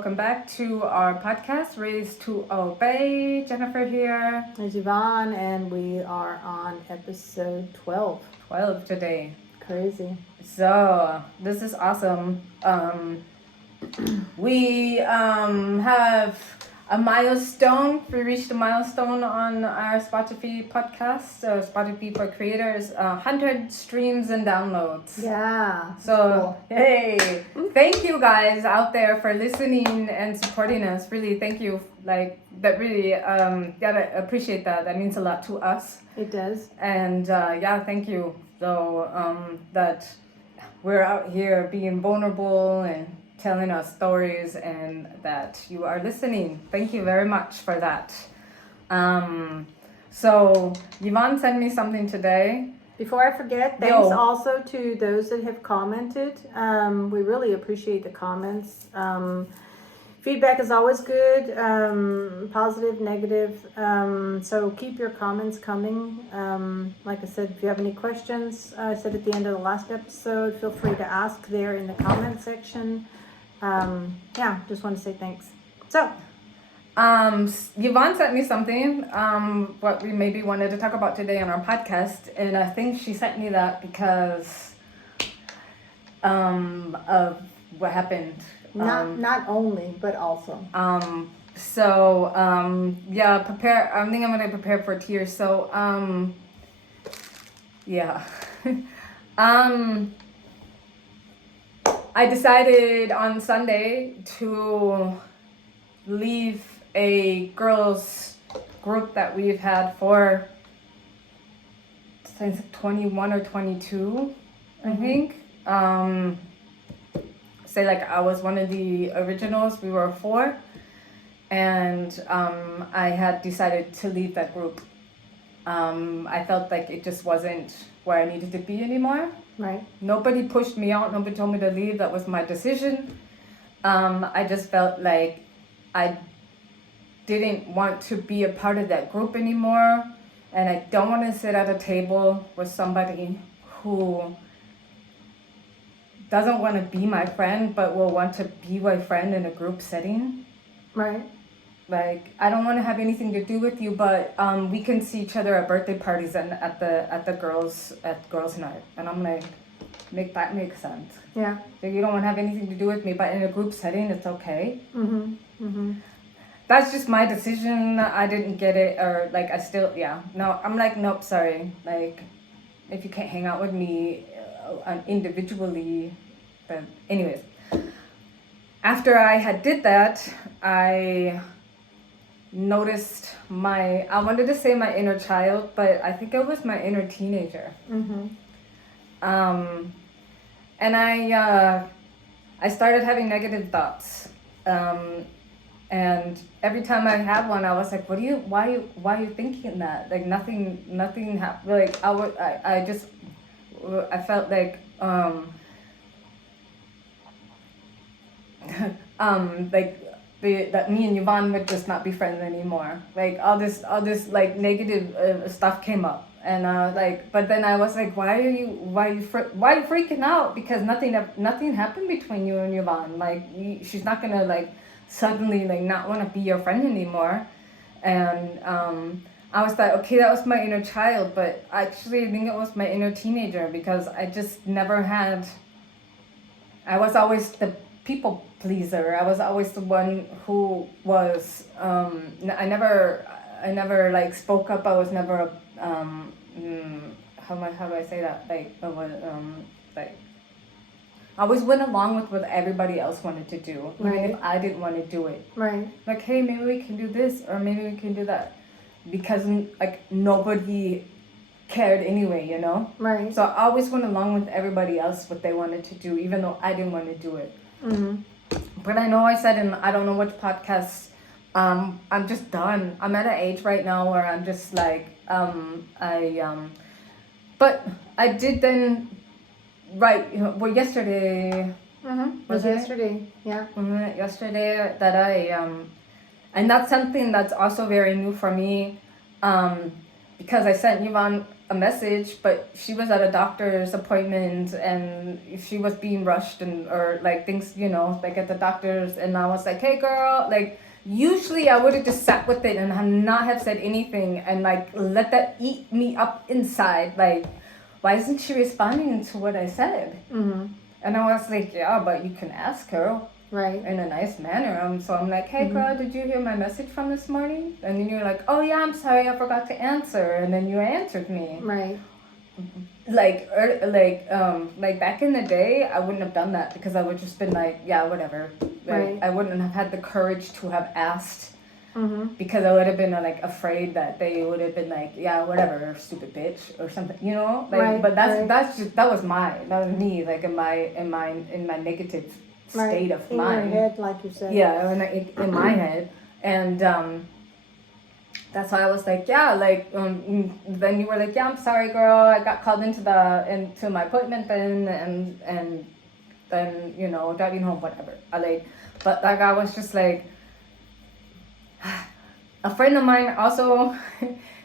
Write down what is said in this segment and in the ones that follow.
welcome back to our podcast, Raised to Obey. Jennifer here. It's Yvonne, and we are on episode 12. 12 today. Crazy. So, this is awesome. We have a milestone. We reached a milestone on our Spotify podcast, Spotify for Creators, 100 streams and downloads. Yeah. So, cool. Hey, thank you guys out there for listening and supporting us. Really, thank you. That really, gotta appreciate that. That means a lot to us. It does. And thank you. So, that we're out here being vulnerable and telling us stories and that you are listening. Thank you very much for that. So, Yvonne sent me something today. Before I forget, thanks also to those that have commented. We really appreciate the comments. Feedback is always good, positive, negative. So keep your comments coming. Like I said, if you have any questions, I said at the end of the last episode, feel free to ask there in the comment section. Just want to say thanks. So, Yvonne sent me something, what we maybe wanted to talk about today on our podcast, and I think she sent me that because of what happened. Not only, but also. Prepare. I think I'm gonna prepare for tears. So, I decided on Sunday to leave a girls group that we've had for since 21 or 22, I think. Say like I was one of the originals, we were 4, and I had decided to leave that group. I felt like it just wasn't where I needed to be anymore. Right. Nobody pushed me out, nobody told me to leave, that was my decision. I just felt like I didn't want to be a part of that group anymore, and I don't want to sit at a table with somebody who doesn't want to be my friend but will want to be my friend in a group setting. Right. Like, I don't want to have anything to do with you, but we can see each other at birthday parties and at the girls night, and I'm like, that makes sense. Yeah. So you don't want to have anything to do with me, but in a group setting it's okay. That's just my decision. I didn't get it, or like I still no. I'm like, nope, sorry. Like, if you can't hang out with me individually, but anyways, after I had did that, I noticed I wanted to say my inner child, but I think it was my inner teenager. And I started having negative thoughts, and every time I had one, I was like, why are you thinking that? Like nothing happened. Like I felt like that me and Yvonne would just not be friends anymore. Like all this like negative stuff came up, and but then I was like, why are you freaking out? Because nothing happened between you and Yvonne. Like she's not gonna like suddenly like not want to be your friend anymore. And I was like, okay, that was my inner child, but actually I think it was my inner teenager, because I just never had. I was always the people pleaser. I was always the one who was. I never like spoke up. I was never how do I say that? Like I was like. I always went along with what everybody else wanted to do, even if I didn't want to do it. Right. Like, hey, maybe we can do this, or maybe we can do that, because like nobody cared anyway, you know. Right. So I always went along with everybody else what they wanted to do, even though I didn't want to do it. But I know I said in I don't know which podcast, I'm just done. I'm at an age right now where I'm just like but I did then. Right, yesterday. Was yesterday, yeah. Yesterday that and that's something that's also very new for me, because I sent Yvonne a message, but she was at a doctor's appointment and she was being rushed and or like things, you know, like at the doctor's, and I was like, hey girl, like usually I would have just sat with it and have not have said anything and like let that eat me up inside. Like, why isn't she responding to what I said? Mm-hmm. And I was like, yeah, but you can ask her. Right. In a nice manner. So I'm like, hey girl, did you hear my message from this morning? And then you're like, oh yeah, I'm sorry, I forgot to answer. And then you answered me. Right. Like back in the day, I wouldn't have done that because I would just been like, yeah, whatever. Like, Right. I wouldn't have had the courage to have asked Mm-hmm. because I would have been like afraid that they would have been like, yeah, whatever, stupid bitch or something, you know. Like, Right, but right. that was me, like in my negative state of in mind. your head, like you said. Yeah, in my head, and that's why I was like, yeah, like then you were like, yeah, I'm sorry, girl, I got called into my appointment then, and then you know driving home, whatever. But like I was just like, a friend of mine also.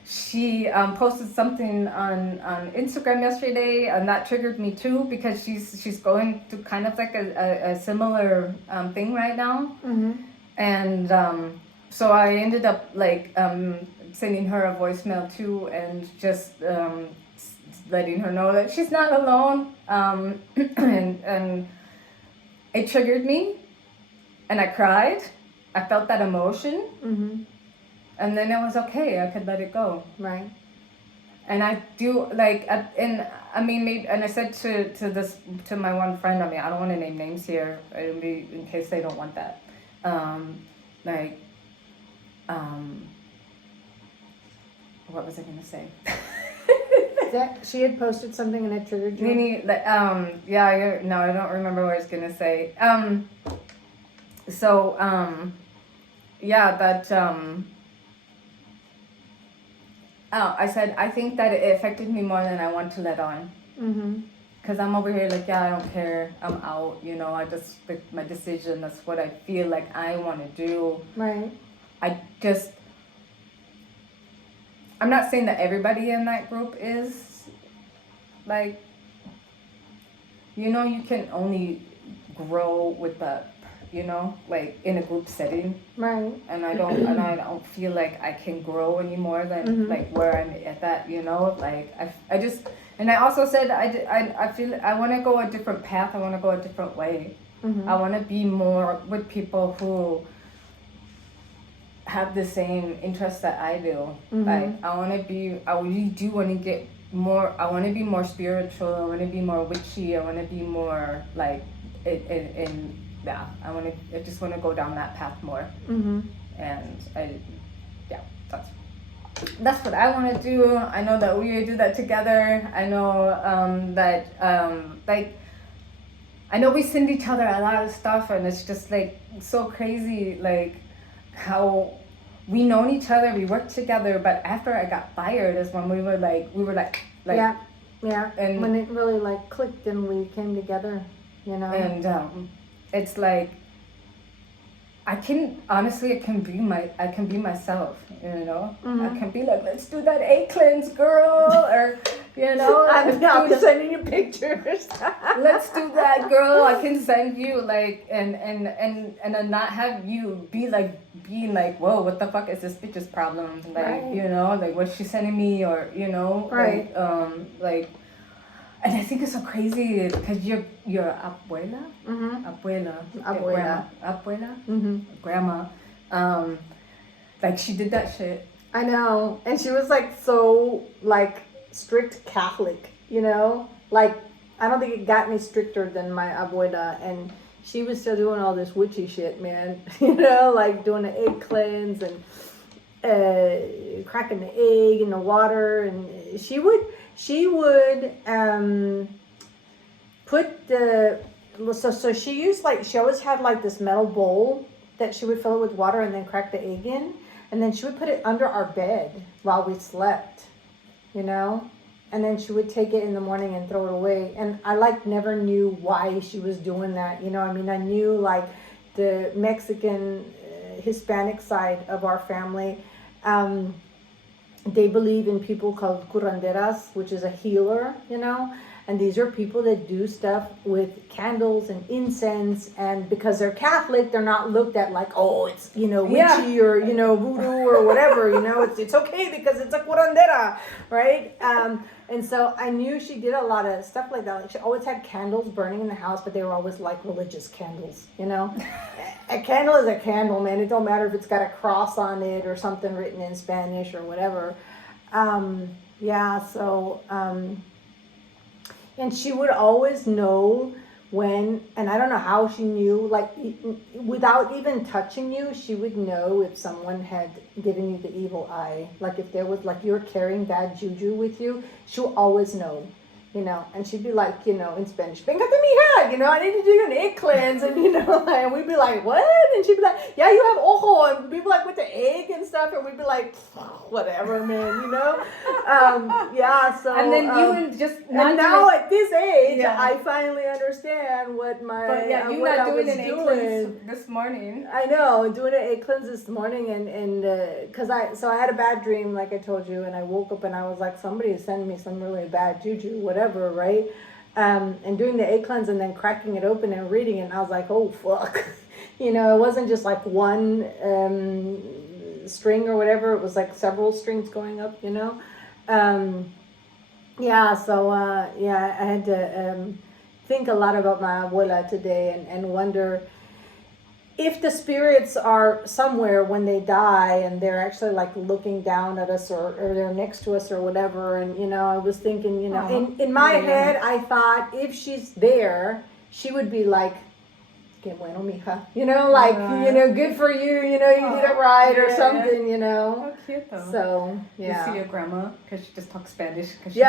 She posted something on Instagram yesterday, and that triggered me too because she's going through kind of like a similar thing right now, Mm-hmm. and so I ended up like sending her a voicemail too, and just letting her know that she's not alone, and it triggered me, and I cried. I felt that emotion. Mm-hmm. And then it was okay. I could let it go. Right. And I do like, and I mean, maybe, and I said to my one friend. I mean, I don't want to name names here, in case they don't want that. What was I gonna say? That she had posted something and it triggered you. Nini, no, I don't remember what I was gonna say. I said, I think that it affected me more than I want to let on. Mm-hmm. Because I'm over here like, yeah, I don't care. I'm out, you know. I just picked my decision. That's what I feel like I want to do. Right. I'm not saying that everybody in that group is like, you know, you can only grow with that, you know, like in a group setting. Right. And I don't feel like I can grow any more than like where I'm at that, you know, like I just, and I also said I feel I want to go a different path. I want to go a different way. Mm-hmm. I want to be more with people who have the same interests that I do. Like I really do want to get more. I want to be more spiritual. I want to be more witchy. I want to be more like yeah, I just want to go down that path more. Mm-hmm. And that's what I want to do. I know that we do that together. I know that I know we send each other a lot of stuff, and it's just like so crazy, like how we known each other, we worked together, but after I got fired is when we were like yeah, and when it really like clicked and we came together, you know. And it's like I can be myself, you know. I can be like, let's do that A cleanse, girl, or you know, I'm sending you pictures. let's do that, girl. I can send you like and then not have you being like, whoa, what the fuck is this bitch's problem? Like, right. You know, like what's she sending me, or you know, right. like. And I think it's so crazy because your abuela, grandma, like she did that shit. I know, and she was like so like strict Catholic, you know. Like I don't think it got any stricter than my abuela, and she was still doing all this witchy shit, man. You know, like doing the egg cleanse and cracking the egg in the water, and she would put the so she used she always had like this metal bowl that she would fill it with water and then crack the egg in, and then she would put it under our bed while we slept, you know, and then she would take it in the morning and throw it away. And I never knew why she was doing that, you know. I mean, I knew like the Mexican Hispanic side of our family, they believe in people called curanderas, which is a healer, you know. And these are people that do stuff with candles and incense. And because they're Catholic, they're not looked at like, oh, it's, you know, witchy or, you know, voodoo or whatever, you know. It's okay because it's a curandera, right? And so I knew she did a lot of stuff like that. Like she always had candles burning in the house, but they were always like religious candles, you know. A candle is a candle, man. It don't matter if it's got a cross on it or something written in Spanish or whatever. And she would always know when, and I don't know how she knew, like without even touching you, she would know if someone had given you the evil eye. Like if there was, like you're carrying bad juju with you, she'll always know, you know. And she'd be like, you know, in Spanish, venga de mi hija, you know, I need to do an egg cleanse. And, you know, and we'd be like, what? And she'd be like, yeah, you have ojo. And we'd be like, with the egg and stuff. And we'd be like, whatever, man, you know. So and then you would just and now at this age, I finally understand what my but you what not I doing was an egg doing cleanse this morning. I know, doing an egg cleanse this morning, and because I had a bad dream, like I told you, and I woke up and I was like, somebody is sending me some really bad juju, whatever, right? And doing the egg cleanse and then cracking it open and reading it, and I was like, oh fuck, you know, it wasn't just like one string or whatever, it was like several strings going up, you know. I had to think a lot about my abuela today and wonder if the spirits are somewhere when they die and they're actually like looking down at us or they're next to us or whatever. And, you know, I was thinking, you know, in my head, I thought if she's there, she would be like, que bueno, mija. You know, like, you know, good for you, you know, you did it right or something, you know. How cute though. So, yeah. You see your grandma, because she just talks Spanish. She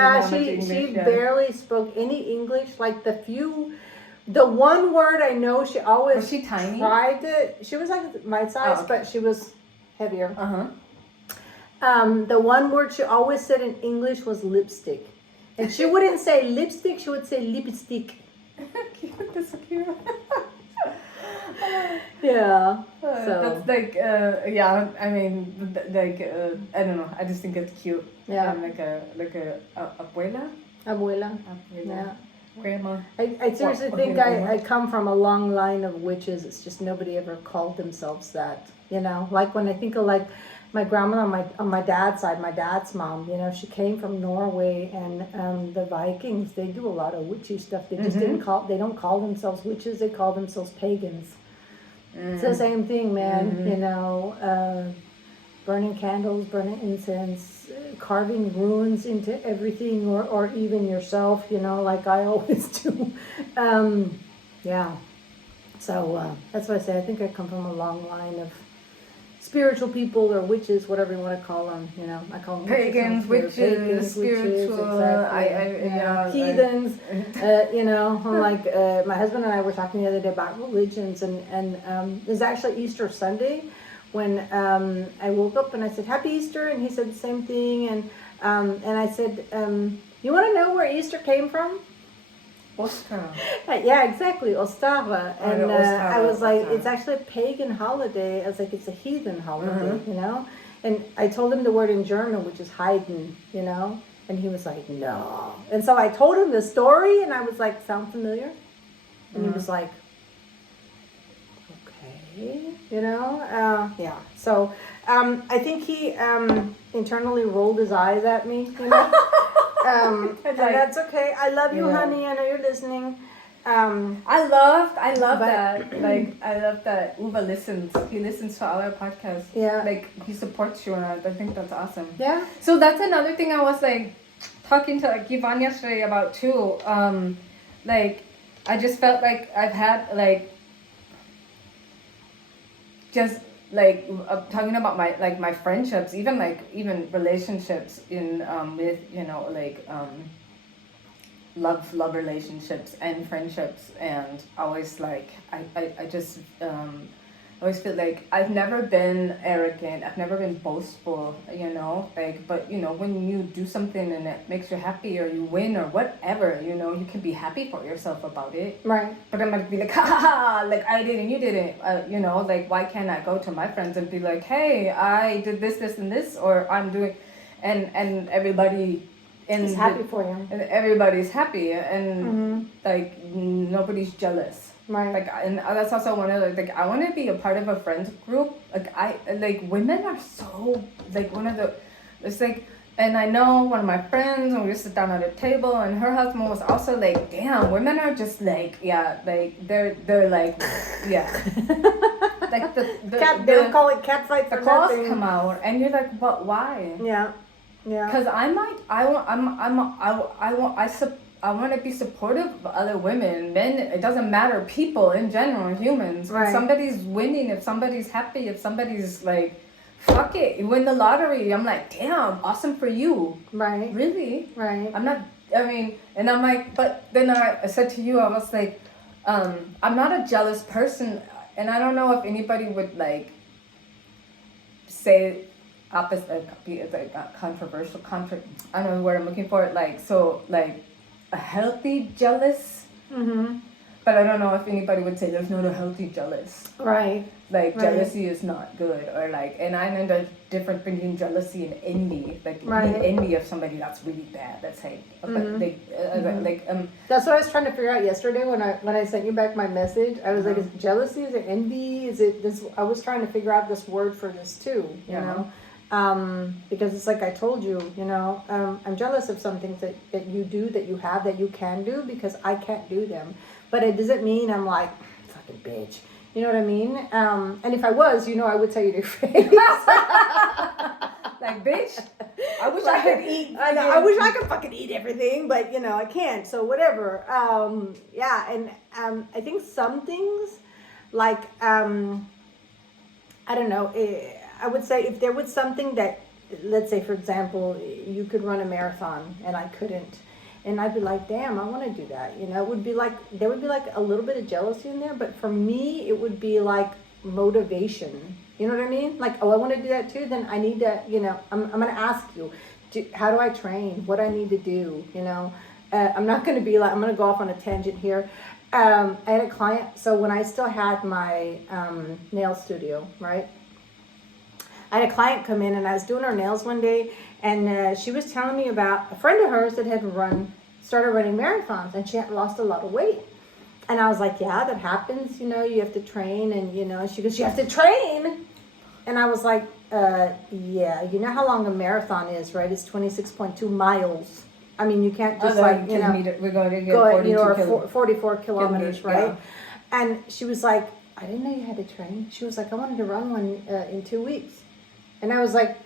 barely spoke any English. Like the one word I know she always was she tiny? Tried to. She was like my size, but she was heavier. The one word she always said in English was lipstick, and she wouldn't say lipstick. She would say lipstick. Cute, that's so cute. Yeah. That's like, I mean, I don't know. I just think it's cute. Yeah. Like a abuela. Abuela. Yeah. Grandma. I seriously think I come from a long line of witches. It's just nobody ever called themselves that. You know, like when I think of like my grandma on my dad's side, my dad's mom, you know, she came from Norway, and the Vikings, they do a lot of witchy stuff. They just they don't call themselves witches, they call themselves pagans. It's the same thing, man, you know, burning candles, burning incense, carving runes into everything, or even yourself, you know, like I always do. So that's why I say I think I come from a long line of spiritual people or witches, whatever you want to call them, you know. I call them pagans, witches, spiritual, exactly. Heathens. You know, like my husband and I were talking the other day about religions, and it was actually Easter Sunday when I woke up and I said Happy Easter, and he said the same thing, and I said, you want to know where Easter came from? Ostara. Yeah, exactly, Ostara. And Ostara, I was like, Ostara. it's actually a pagan holiday. I was like, it's a heathen holiday, you know? And I told him the word in German, which is Heiden, you know? And he was like, no. And so I told him the story, and I was like, sound familiar? And he was like, okay, you know? Yeah. So I think he internally rolled his eyes at me, you know? And that's okay. I love you, honey. I know you're listening. I love that. Like, I love that Uva listens. He listens to our podcast. Yeah. Like, he supports you, and I think that's awesome. Yeah. So that's another thing I was like talking to like Yvonne yesterday about too. Like, I just felt like I've had like just like talking about my friendships, even relationships in with, you know, like love relationships and friendships, and always like I just always feel like I've never been arrogant, I've never been boastful, you know, like, but you know, when you do something and it makes you happy, or you win or whatever, you know, you can be happy for yourself about it. Right. But I'm gonna be like, ha ha ha, like I did and you didn't, you know, like why can't I go to my friends and be like, hey, I did this, and this, or I'm doing, and everybody It's happy for you. and everybody's happy, and like nobody's jealous. Right. Like, and that's also one of the, like, I want to be a part of a friends group. Like women are so, like, one of the, it's like, and I know one of my friends, when we sit down at a table, and her husband was also like, damn, women are just like, yeah, like, they're like, yeah. Like They'll call it cat fight the for claws nothing. come out, and you're like, but why? Yeah. Yeah. Because I want to be supportive of other women, men. It doesn't matter, people in general, humans. Right. If somebody's winning, if somebody's happy, if somebody's like, fuck it, you win the lottery. I'm like, damn, awesome for you. Right. Really? Right. I'm not. I mean, and I'm like, but then I said to you, I was like, I'm not a jealous person, and I don't know if anybody would like say opposite, be like controversial, I don't know what I'm looking for. Like, so like a healthy jealous, but I don't know if anybody would say there's not a healthy jealous. Right. Like, Right. jealousy is not good, or like, and I know the difference between jealousy and envy. Like, Right. being envy of somebody that's really bad. That's like, That's what I was trying to figure out yesterday when I sent you back my message. I was like, is it jealousy? Is it envy? Is it this? I was trying to figure out this word for this too. You know. Because it's like I told you, I'm jealous of some things that you do, that you have, that you can do, because I can't do them. But it doesn't mean I'm like, fucking bitch. You know what I mean? And if I was, I would tell you to your face. like, bitch, I wish I could eat. I know, I wish I could fucking eat everything, but I can't. So whatever. Yeah, and I think some things, like, I don't know. I would say if there was something that, let's say, for example, you could run a marathon and I couldn't, and I'd be like, damn, I want to do that. It would be like, there would be like a little bit of jealousy in there, but for me, it would be like motivation. You know what I mean? Like, oh, I want to do that too. Then I need to, I'm going to ask you, how do I train? What I need to do? I'm not going to be like, I'm going to go off on a tangent here. I had a client. So when I still had my nail studio, right? I had a client come in, and I was doing her nails one day, and she was telling me about a friend of hers that had started running marathons, and she had lost a lot of weight. And I was like, yeah, that happens, you have to train, and she goes, you have to train? And I was like, yeah, you know how long a marathon is, right? It's 26.2 miles. I mean, you can't just we're going to get 44 kilometers, right? Yeah. And she was like, I didn't know you had to train. She was like, I wanted to run one in 2 weeks. And I was like,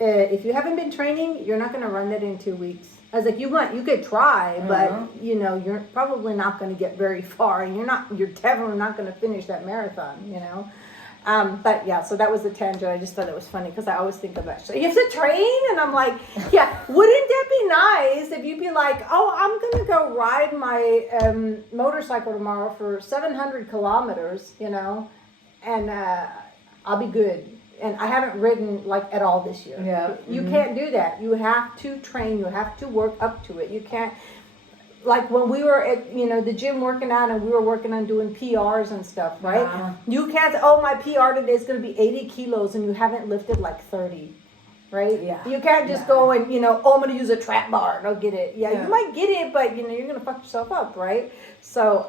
if you haven't been training, you're not going to run that in 2 weeks. I was like, you could try, but you're probably not going to get very far, and you're definitely not going to finish that marathon, But yeah, so that was the tangent. I just thought it was funny because I always think of that. So you have to train, and I'm like, yeah, wouldn't that be nice if you'd be like, oh, I'm going to go ride my motorcycle tomorrow for 700 kilometers, and I'll be good. And I haven't ridden like at all this year. Yeah. You can't do that. You have to train. You have to work up to it. You can't, like when we were at, the gym working out, and we were working on doing PRs and stuff, right? Yeah. You can't say, oh, my PR today is going to be 80 kilos and you haven't lifted like 30, right? Yeah. You can't just go and, oh, I'm going to use a trap bar and I'll get it. Yeah, you might get it, but, you're going to fuck yourself up, right? So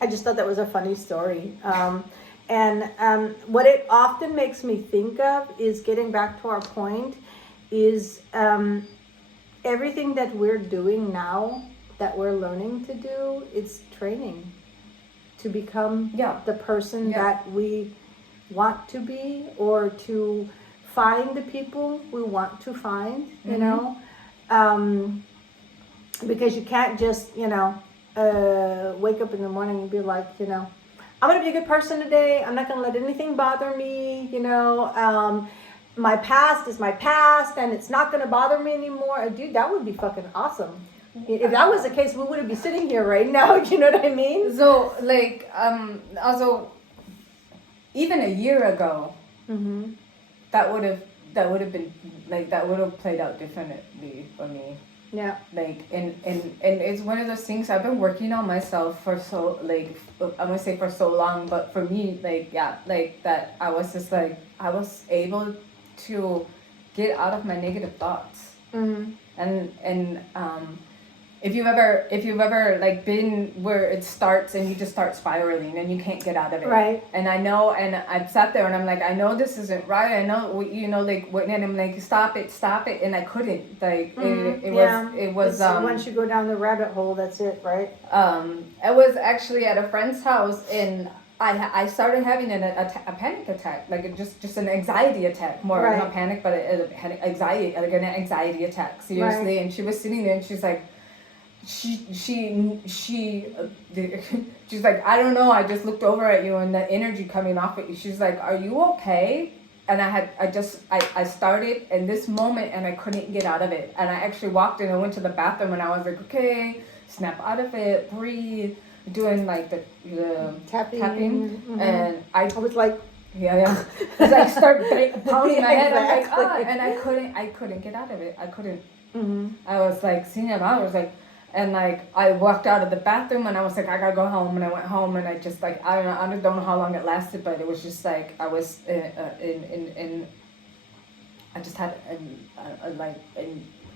I just thought that was a funny story. And what it often makes me think of is, getting back to our point, is everything that we're doing now, that we're learning to do, it's training to become the person that we want to be, or to find the people we want to find, because you can't just, wake up in the morning and be like, I'm going to be a good person today. I'm not going to let anything bother me. My past is my past, and it's not going to bother me anymore. Dude, that would be fucking awesome. If that was the case, we wouldn't be sitting here right now. You know what I mean? So, like, also, even a year ago, that would have been, like, that would have played out differently for me. Yeah. Like, and it's one of those things I've been working on myself for so, like, I'm gonna say for so long, but for me, like, yeah, like, that I was just like, I was able to get out of my negative thoughts. Mm-hmm. And if you've ever like been where it starts and you just start spiraling and you can't get out of it. Right. And I know, and I've sat there and I'm like, I know this isn't right. I know, you know, like, and I'm like, stop it, and I couldn't. Like, it was. Once you go down the rabbit hole, that's it, right? I was actually at a friend's house and I started having a panic attack, like just an anxiety attack, more Right. not panic, but an anxiety, like an anxiety attack, seriously. Right. And she was sitting there and she's like, she's like, I don't know, I just looked over at you and the energy coming off of you. She's like, are you okay? And I started in this moment and I couldn't get out of it. And I actually walked in and went to the bathroom and I was like, okay, snap out of it, breathe, doing like the tapping. Mm-hmm. And I was like, yeah. It's like start pounding my head. Exactly. I'm like, and I couldn't get out of it. I couldn't. Mm-hmm. I was like seeing it. I was like, and like I walked out of the bathroom and I was like, I gotta go home. And I went home and I just like, I don't know how long it lasted, but it was just like I was in I just had and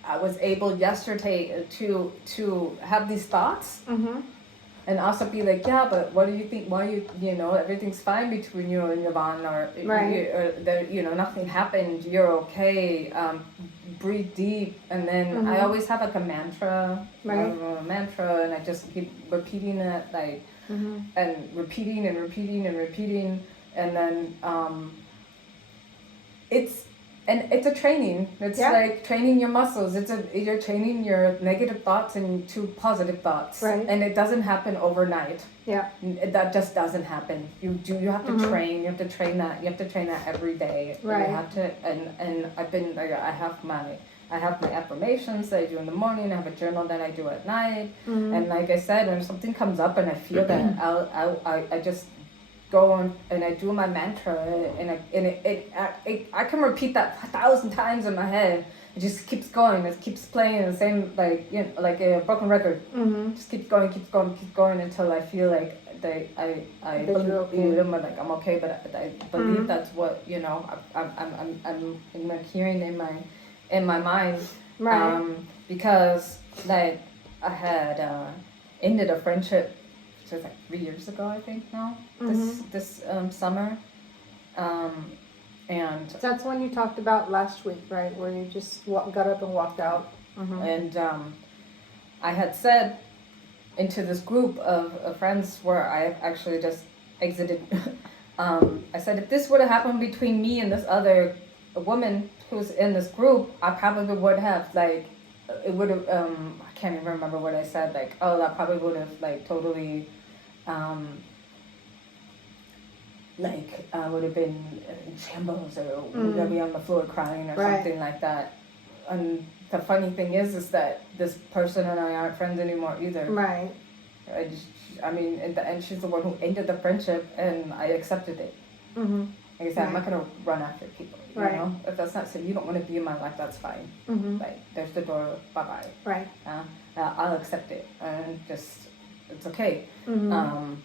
I was able yesterday to have these thoughts. Mm-hmm. And also be like, yeah, but what do you think? Why you know everything's fine between you and Yvonne, or right. nothing happened. You're okay. Breathe deep, and then I always have like a mantra, right. And I just keep repeating it, like, and repeating, and then it's a training. It's like training your muscles. You're training your negative thoughts into positive thoughts. Right. And it doesn't happen overnight. Yeah. That just doesn't happen. You have to train. You have to train that. You have to train that every day. Right. You have to, and I've been like, I have my affirmations that I do in the morning. I have a journal that I do at night. And like I said, when something comes up and I feel that, I just go on and I do my mantra, and I can repeat that 1,000 times in my head. It just keeps going. It keeps playing the same, like, you know, like a broken record. Just keeps going until I feel like I believe like I'm okay. But I believe that's what, you know, I'm hearing in my mind. Right. Because like I had ended a friendship. It was like 3 years ago, I think now. This summer, and that's when you talked about last week, right? Where you just got up and walked out. And I had said into this group of friends where I actually just exited. I said, if this would have happened between me and this other woman who's in this group, I probably would have like, it would have. I can't even remember what I said. Like, oh, that probably would have like totally. Like I would have been in shambles, or would have been on the floor crying or something like that. And the funny thing is that this person and I aren't friends anymore either. Right. I mean, in the end, she's the one who ended the friendship, and I accepted it. Like I said, I'm not gonna run after people. You know, if that's not so, you don't want to be in my life, that's fine. Like, there's the door. Bye bye. Right. I'll accept it, and just. It's okay. And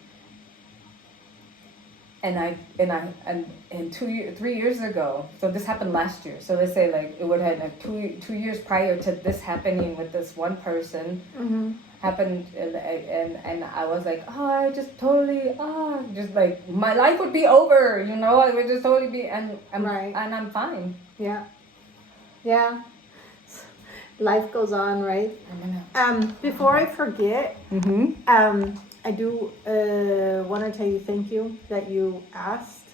3 years ago, so this happened last year. So let's say like it would have like 2 years prior to this happening with this one person happened, and I was like, I just totally just like my life would be over, you know, I would just totally be, and I'm fine. Yeah. Life goes on, right? Before I forget, I do want to tell you thank you that you asked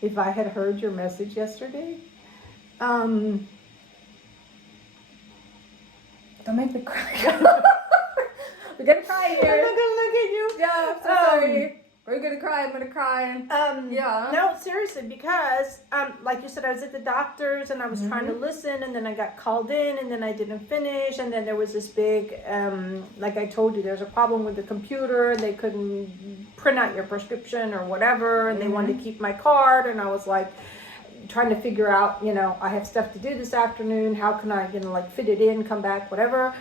if I had heard your message yesterday. Don't make me cry. We're gonna cry here. I'm not gonna look at you. Yeah, I'm so sorry. We're gonna cry. I'm gonna cry. Yeah. No, seriously, because like you said, I was at the doctor's and I was trying to listen, and then I got called in, and then I didn't finish, and then there was this big, like I told you, there's a problem with the computer, and they couldn't print out your prescription or whatever, and they wanted to keep my card, and I was like trying to figure out, you know, I have stuff to do this afternoon. How can I, you know, like fit it in, come back, whatever,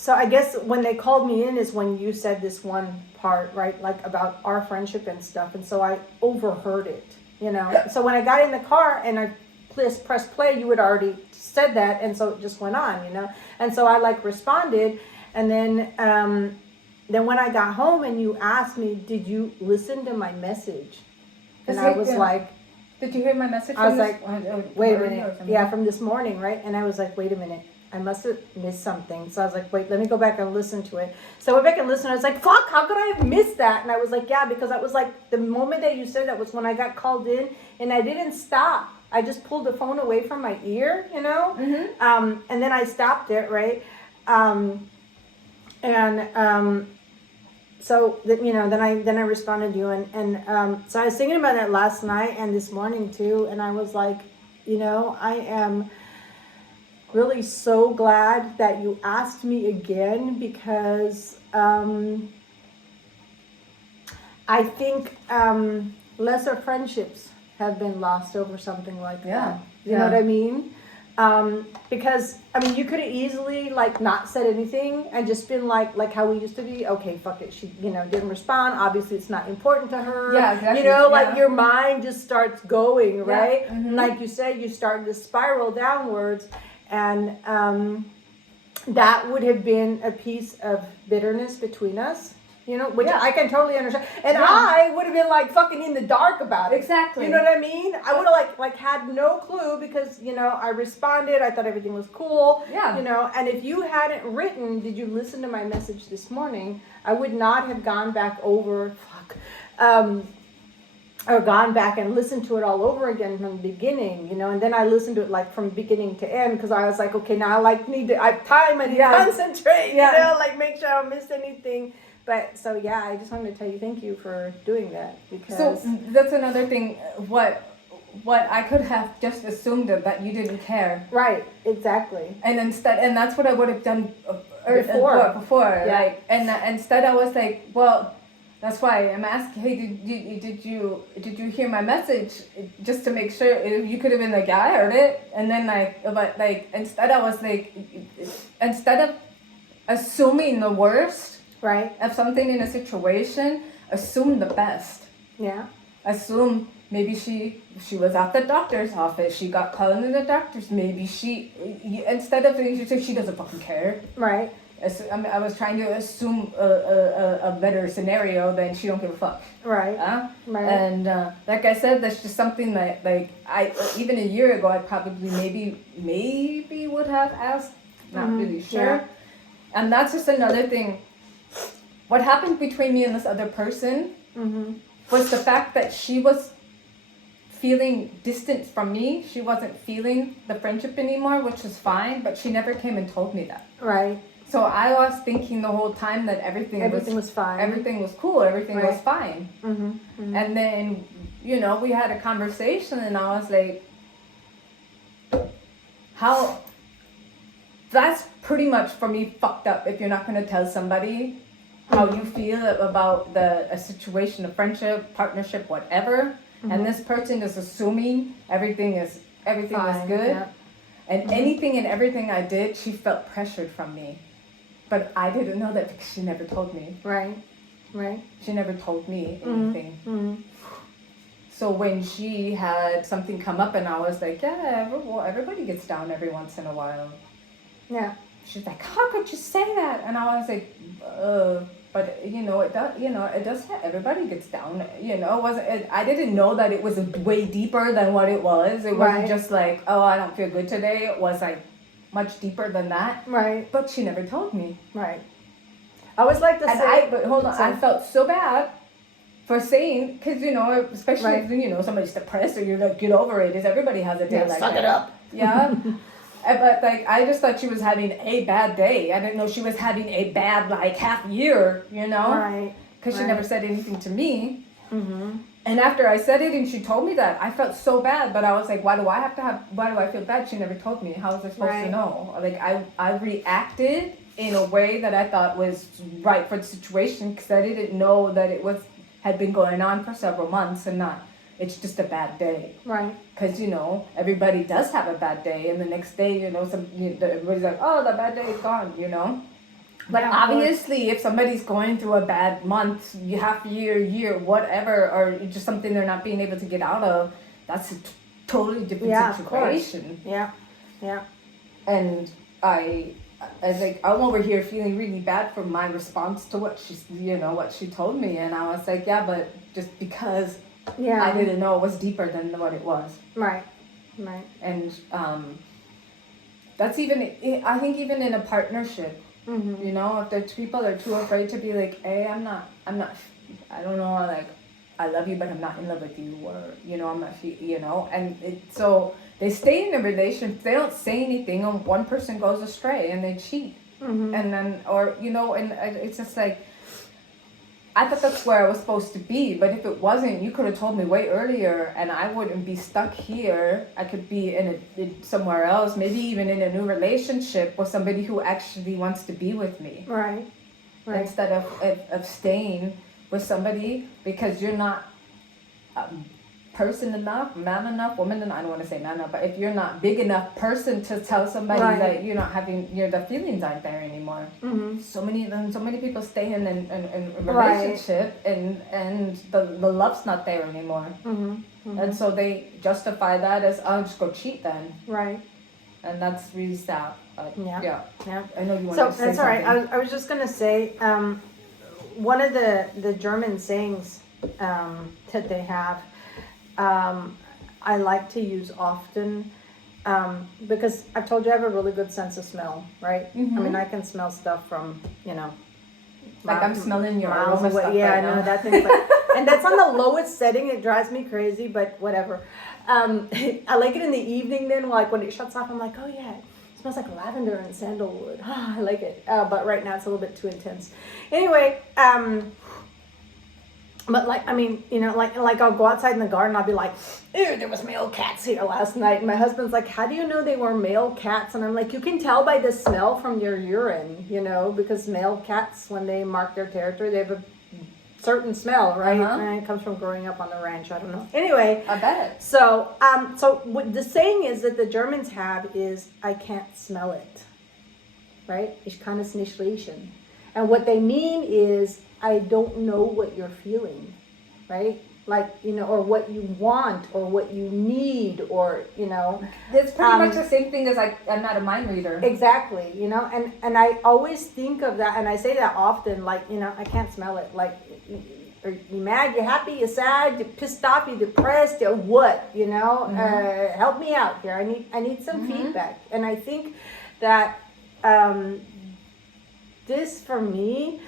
So I guess when they called me in is when you said this one part, right? Like about our friendship and stuff. And so I overheard it. you know. So when I got in the car and I pressed play, you had already said that, and so it just went on, you know. And so I like responded, and then when I got home and you asked me, did you listen to my message? And I was like, did you hear my message? I was like, wait a or minute. something? Yeah, from this morning, right? And I was like, wait a minute. I must have missed something. So I was like, wait, let me go back and listen to it. So I went back and listened. I was like, fuck, how could I have missed that? And I was like, yeah, because I was like, the moment that you said that was when I got called in, and I didn't stop. I just pulled the phone away from my ear, you know? Mm-hmm. And then I stopped it, right? So that, you know, then I responded to you, and so I was thinking about that last night and this morning too, and I was like, you know, I am really so glad that you asked me again, because I think lesser friendships have been lost over something like that. You know what I mean? Because I mean, you could have easily like not said anything and just been like how we used to be. Okay, fuck it. She, you know, didn't respond. Obviously, it's not important to her. Yeah, exactly. You know, like your mind just starts going, right? Yeah. Mm-hmm. Like you said, you start to spiral downwards, and that would have been a piece of bitterness between us. You know, which I can totally understand. And I would have been like fucking in the dark about it. Exactly. You know what I mean? I would have like had no clue, because, you know, I responded. I thought everything was cool. Yeah. You know, and if you hadn't written, did you listen to my message this morning? I would not have gone back over, or gone back and listened to it all over again from the beginning, you know, and then I listened to it like from beginning to end, because I was like, okay, now I like I have time, I need to concentrate, you know, like make sure I don't miss anything. But so yeah, I just wanted to tell you thank you for doing that, because so that's another thing. What I could have just assumed that you didn't care. Right, exactly. And that's what I would have done before. Yeah. Like, and instead I was like, well, that's why I'm asking. Hey, did you hear my message? Just to make sure. You could have been like, yeah, I heard it. And then but instead I was like, instead of assuming the worst. Right. Of something in a situation, assume the best. Yeah. Assume maybe she was at the doctor's office. She got called into the doctor's. Maybe instead of thinking she doesn't fucking care. Right. I was trying to assume a better scenario than she don't give a fuck. Right. Right. And like I said, that's just something that like I even a year ago I probably maybe would have asked. Not really sure. Yeah. And that's just another thing. What happened between me and this other person was the fact that she was feeling distant from me. She wasn't feeling the friendship anymore, which was fine, but she never came and told me that. Right. So I was thinking the whole time that everything was fine. Everything was cool. Everything was fine. And then, you know, we had a conversation, and I was like, that's pretty much for me fucked up if you're not going to tell somebody how you feel about a situation, a friendship, partnership, whatever, and this person is assuming everything is good, and anything and everything I did, she felt pressured from me, but I didn't know that because she never told me. Right. She never told me anything. So when she had something come up, and I was like, yeah, everybody gets down every once in a while. Yeah. She's like, how could you say that? And I was like, but you know, it does. Everybody gets down. You know, I didn't know that it was way deeper than what it was. It wasn't just like, oh, I don't feel good today. It was like much deeper than that. Right. But she never told me. Right. I always like to say. But hold on, I felt so bad for saying, because you know, especially if you know somebody's depressed or you're like, get over it. Is everybody has a day like that? Suck it up. Yeah. But like, I just thought she was having a bad day. I didn't know she was having a bad like half year, you know? Right. Because she never said anything to me. And after I said it and she told me that, I felt so bad. But I was like, why do I feel bad? She never told me. How was I supposed to know? Like, I reacted in a way that I thought was right for the situation, because I didn't know that had been going on for several months and not. It's just a bad day. Right. Because, you know, everybody does have a bad day. And the next day, you know, everybody's like, oh, the bad day is gone, you know. But Yeah, of course. obviously, if somebody's going through a bad month, half year, whatever, or just something they're not being able to get out of, that's a totally different Yeah, of course. situation. Yeah, yeah. And I was like, I'm over here feeling really bad for my response to what what she told me, and I was like, yeah, but just because Yeah. I didn't know it was deeper than what it was. Right. Right. And that's even, I think, even in a partnership. Mm-hmm. You know, if the people are too afraid to be like, hey, I don't know, like, I love you, but I'm not in love with you, or, I'm not, and so they stay in a relationship, they don't say anything, and one person goes astray, and they cheat, Mm-hmm. and then, or, and it's just like, I thought that's where I was supposed to be, but if it wasn't, you could have told me way earlier, and I wouldn't be stuck here. I could be in somewhere else, maybe even in a new relationship with somebody who actually wants to be with me, Right. Right. instead of staying with somebody because you're not person enough, man enough, woman enough. I don't want to say man enough, but if you're not big enough person to tell somebody Right. that you're not having, the feelings aren't there anymore. Mm-hmm. So many people stay in a Right. relationship and the love's not there anymore. Mm-hmm. Mm-hmm. And so they justify that as, I'll just go cheat then. Right. And that's really sad. Yeah. Yeah. Yeah. I know you want So to say that's all right. something. I was just gonna say, one of the German sayings that they have, I like to use often, because I've told you I have a really good sense of smell, right? Mhm. I mean, I can smell stuff from, Like I'm smelling your miles aroma away. stuff Yeah, right I know now. that thing's like, and that's on the lowest setting. It drives me crazy, but whatever. I like it in the evening. Then, like when it shuts off, I'm like, oh yeah, it smells like lavender and sandalwood. I like it. But right now it's a little bit too intense. Anyway, but like, I mean, like I'll go outside in the garden. I'll be like, ew, there was male cats here last night. And my husband's like, how do you know they were male cats? And I'm like, you can tell by the smell from your urine, because male cats, when they mark their territory, they have a certain smell, right? Uh-huh. And it comes from growing up on the ranch. I don't know. Anyway, I bet. so what the saying is that the Germans have is, I can't smell it, right? Ich kann es nicht riechen. And what they mean is, I don't know what you're feeling, right? Like, or what you want, or what you need, or, It's pretty much the same thing as I'm not a mind reader. Exactly, and I always think of that, and I say that often, like, I can't smell it. Like, are you mad, you're happy, you're sad, you're pissed off, you're depressed, or what, Mm-hmm. help me out here. I need some Mm-hmm. feedback. And I think that this, for me,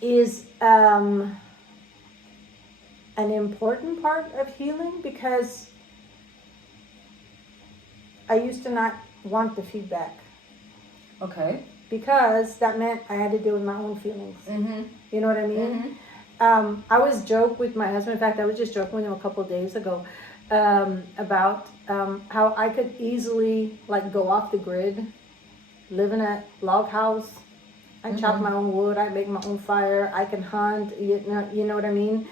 is an important part of healing, because I used to not want the feedback, Okay. because that meant I had to deal with my own feelings. Mm-hmm. You know what I mean? Mm-hmm. I was joke with my husband. In fact, I was just joking with him a couple of days ago about how I could easily go off the grid, live in a log house. I chop my own wood. I make my own fire. I can hunt. You know what I mean?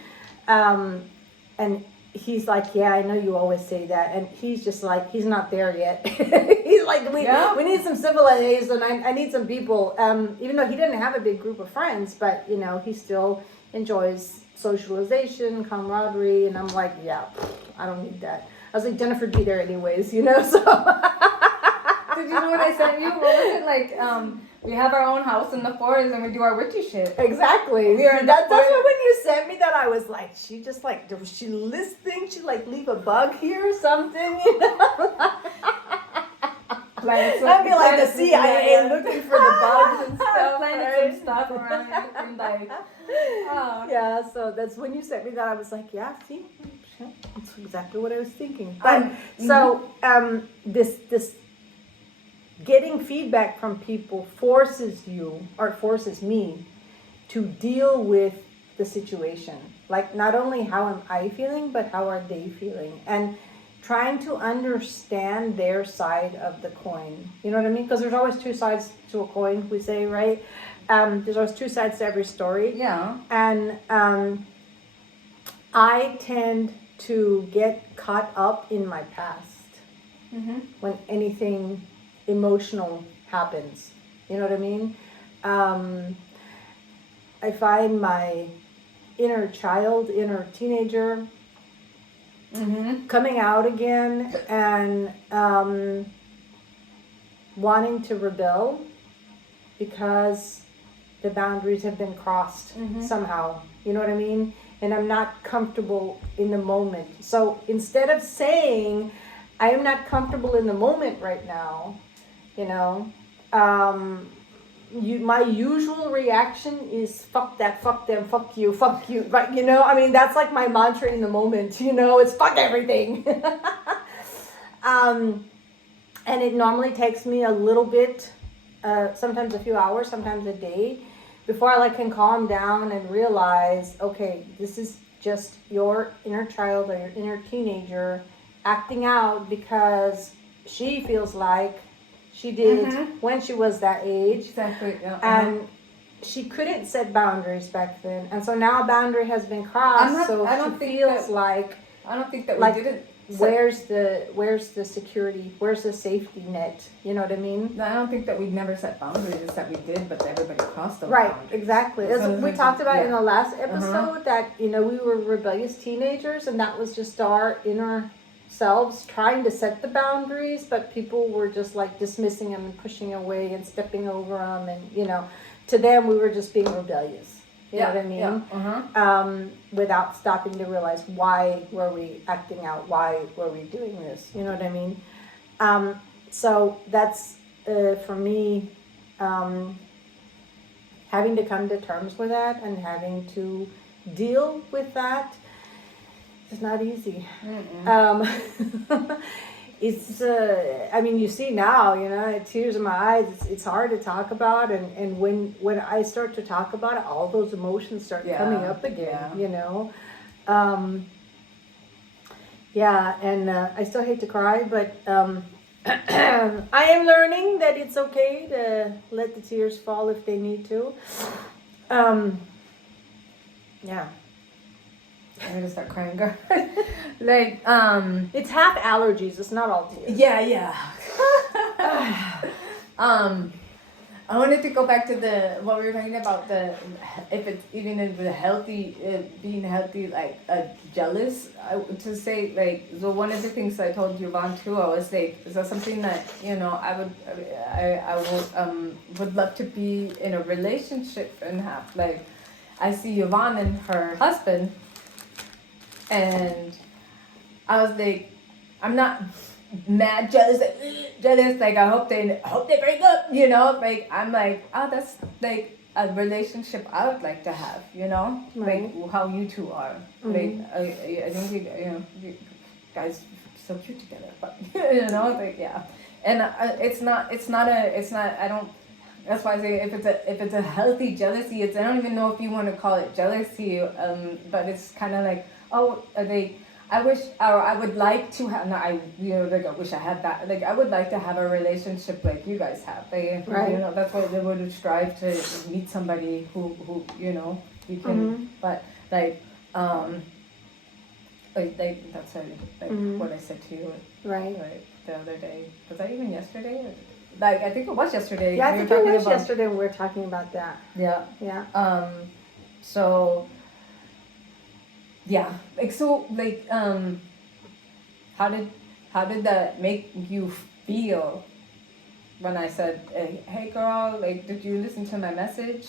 And he's like, yeah, I know you always say that. And he's just like, he's not there yet. He's like, we need some civilization. I need some people. Even though he didn't have a big group of friends, but he still enjoys socialization, camaraderie. And I'm like, yeah, I don't need that. I was like, Jennifer, be there anyways, so. Did you know what I sent you? What was it like? We have our own house in the forest and we do our witchy shit. Exactly. We are in That's the what forest. when you sent me that, I was like, she just was she listening? She leave a bug here or something, I'd be like the CIA looking for the bugs and stuff. Planted right? some stuff around it and Yeah, so that's when you sent me that, I was like, yeah, see, that's exactly what I was thinking. But this getting feedback from people forces me to deal with the situation. Like, not only how am I feeling, but how are they feeling, and trying to understand their side of the coin. You know what I mean? Because there's always two sides to a coin, we say, right? There's always two sides to every story. Yeah. And I tend to get caught up in my past when anything emotional happens. You know what I mean? I find my inner child, inner teenager coming out again and wanting to rebel because the boundaries have been crossed somehow. You know what I mean? And I'm not comfortable in the moment. So instead of saying, I am not comfortable in the moment right now, you know, my usual reaction is fuck that, fuck them, fuck you, right? You know, I mean, that's like my mantra in the moment, you know, it's fuck everything. And it normally takes me a little bit, sometimes a few hours, sometimes a day, before I can calm down and realize, okay, this is just your inner child or your inner teenager acting out because she feels like she did when she was that age. Exactly. Yeah. And she couldn't set boundaries back then. And so now a boundary has been crossed. I don't think we didn't. Where's the security? Where's the safety net? You know what I mean? I don't think that we never set boundaries. It's that we did, but everybody crossed those right, boundaries. exactly. As we talked about in the last episode, that we were rebellious teenagers, and that was just our inner selves trying to set the boundaries, but people were just dismissing them and pushing away and stepping over them, and to them we were just being rebellious. You know what I mean? Yeah. Without stopping to realize why were we acting out? Why were we doing this? You know what I mean? So that's for me, having to come to terms with that and having to deal with that is not easy. It's you see now, tears in my eyes. It's hard to talk about, and when I start to talk about it, all those emotions start coming up again. And I still hate to cry, but I am learning that it's okay to let the tears fall if they need to. I'm gonna start crying, girl. It's half allergies. It's not all tears. Yeah. I wanted to go back to what we were talking about, if it's even healthy, being healthy, jealous. To say so one of the things I told Yvonne too, I was is that something that I would love to be in a relationship and have I see Yvonne and her husband. And I was I'm not mad, jealous. I hope they break up. I'm oh, that's a relationship I would like to have. Right. How you two are. I think you guys are so cute together. But yeah. And it's not. I don't. That's why I say if it's a healthy jealousy, I don't even know if you want to call it jealousy. But it's kind of I wish, or I would like to have. No, I wish I had that. I would like to have a relationship like you guys have. Right. That's why they would strive to meet somebody who you can. But that's what I said to you. Right. The other day. Was that even yesterday? I think it was yesterday. Yeah, I think it was yesterday when we were talking about that. Yeah. Yeah. So. Yeah. How did that make you feel when I said, "Hey, girl, did you listen to my message?"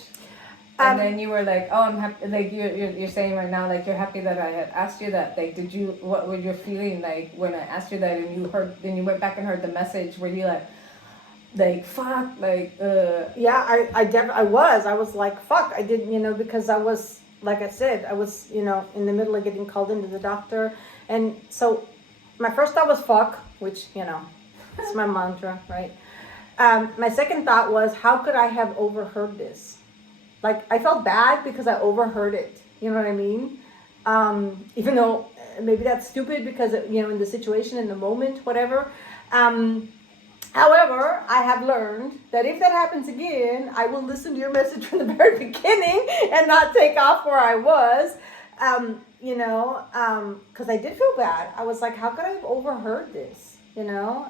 And then you were like, "Oh, I'm happy." You're saying right now, you're happy that I had asked you that. Did you? What was your feeling when I asked you that, and you heard? Then you went back and heard the message. Were you fuck, Yeah, I was like, fuck. I didn't, because I was. Like I said, I was, in the middle of getting called into the doctor. And so my first thought was fuck, which, it's my mantra, right? My second thought was, how could I have overheard this? I felt bad because I overheard it. You know what I mean? Even though maybe that's stupid because, in the situation, in the moment, whatever. However, I have learned that if that happens again, I will listen to your message from the very beginning and not take off where I was, because I did feel bad. I was like, how could I have overheard this? you know.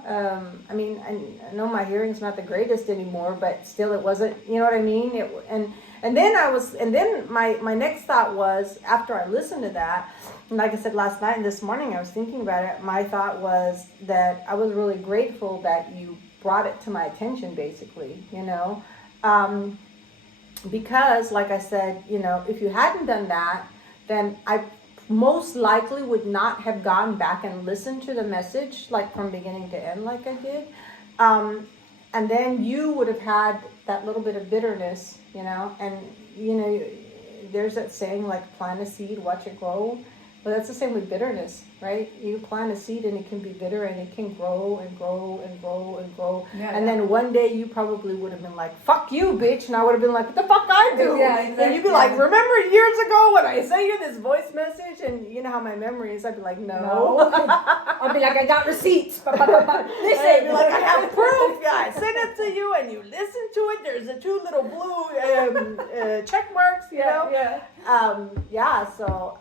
I mean, I know my hearing's not the greatest anymore, but still it wasn't, you know what I mean? And then my next thought was, after I listened to that, and like I said last night and this morning, I was thinking about it, my thought was that I was really grateful that you brought it to my attention, basically, you know. Because like I said, you know, if you hadn't done that, then I most likely would not have gone back and listened to the message like from beginning to end like I did. And then you would have had that little bit of bitterness, you know, and you know, there's that saying like plant a seed, watch it grow. But that's the same with bitterness, right? You plant a seed and it can be bitter and it can grow and grow and grow and grow. Yeah, and then one day you probably would have been like, fuck you, bitch. And I would have been like, what the fuck I do? Yeah, exactly. And you'd be like, remember years ago when I sent you this voice message? And you know how my memory is. I'd be like, no. I'll be like, I got receipts. Listen, I'd be like, I have proof. Yeah, I sent it to you and you listen to it. There's the two little blue check marks, you know? Yeah. So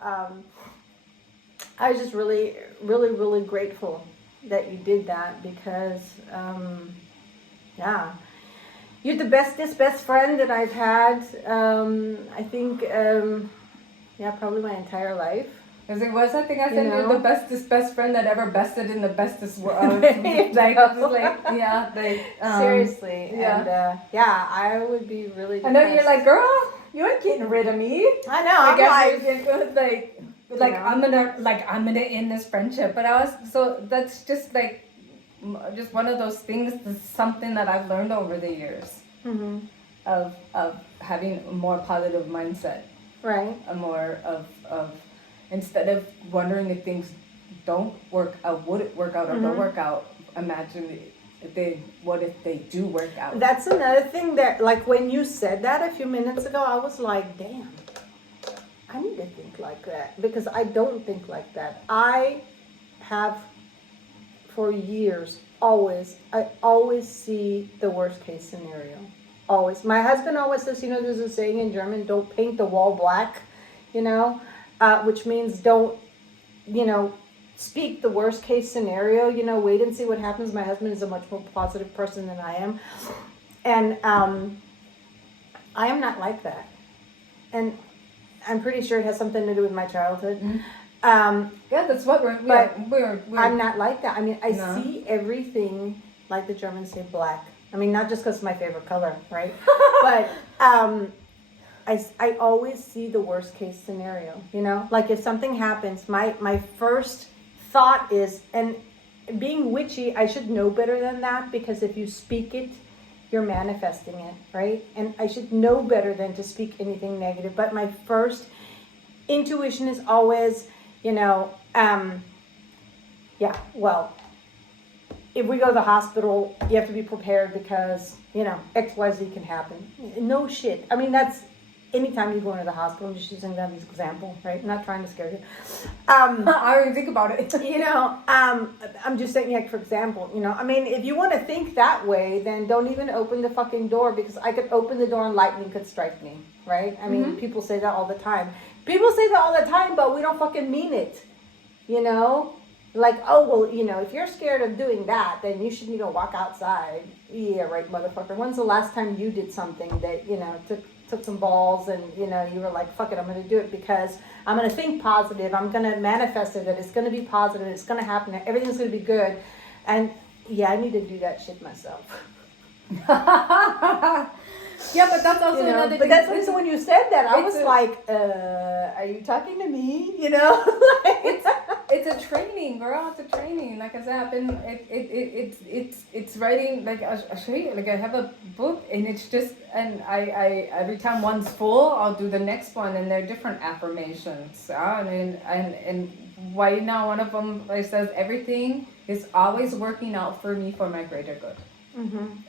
I was just really, really, really grateful that you did that because, you're the bestest best friend that I've had. I think, probably my entire life. Because it was, I think I said, You know? you're the bestest best friend that ever bested in the bestest world. Seriously. Yeah. And I would be really. I know you're depressed. like, girl, you ain't getting rid of me. I know. I'm like know? I'm gonna end this friendship. But that's just like, just one of those things. That's something that I've learned over the years of having a more positive mindset, right. a more of instead of wondering if things don't work out, would it work out or don't work out? Imagine what if they do work out. That's another thing that, like, when you said that a few minutes ago, I was like, damn, I need to think like that because I don't think like that. I have for years I always see the worst case scenario. Always. My husband always says, you know, there's a saying in German, don't paint the wall black, you know, which means don't, you know, speak the worst case scenario, you know, wait and see what happens. My husband is a much more positive person than I am. And I am not like that. And I'm pretty sure it has something to do with my childhood. That's what we're I'm not like that. I mean, I No. see everything, like the Germans say, black. I mean, not just because it's my favorite color, right? But I always see the worst case scenario, you know? Like if something happens, my first thought is, and being witchy, I should know better than that because if you speak it, you're manifesting it, right? And I should know better than to speak anything negative. But my first intuition is always, you know, if we go to the hospital, you have to be prepared because, you know, XYZ can happen. No shit. I mean, that's anytime you go into the hospital, I'm just using that as an example, right? I'm not trying to scare you. I don't even think about it. You know, I'm just saying, like, for example, you know, I mean, if you want to think that way, then don't even open the fucking door because I could open the door and lightning could strike me, right? I mean, people say that all the time. People say that all the time, but we don't fucking mean it, you know? Like, oh, well, you know, if you're scared of doing that, then you shouldn't even walk outside. Yeah, right, motherfucker. When's the last time you did something that, you know, took some balls and, you know, you were like, fuck it, I'm going to do it because I'm going to think positive. I'm going to manifest it, that it's going to be positive. It's going to happen. Everything's going to be good. And, yeah, I need to do that shit myself. Yeah, but that's also you know, another but thing. that's so when you said that, I was It's like, are you talking to me? You know? It's a training, girl. It's a training. Like I said, I've been. It's writing. Like I'll show you. Like I have a book, and it's just. And I every time one's full, I'll do the next one, and they're different affirmations. And right now, one of them like says everything is always working out for me for my greater good.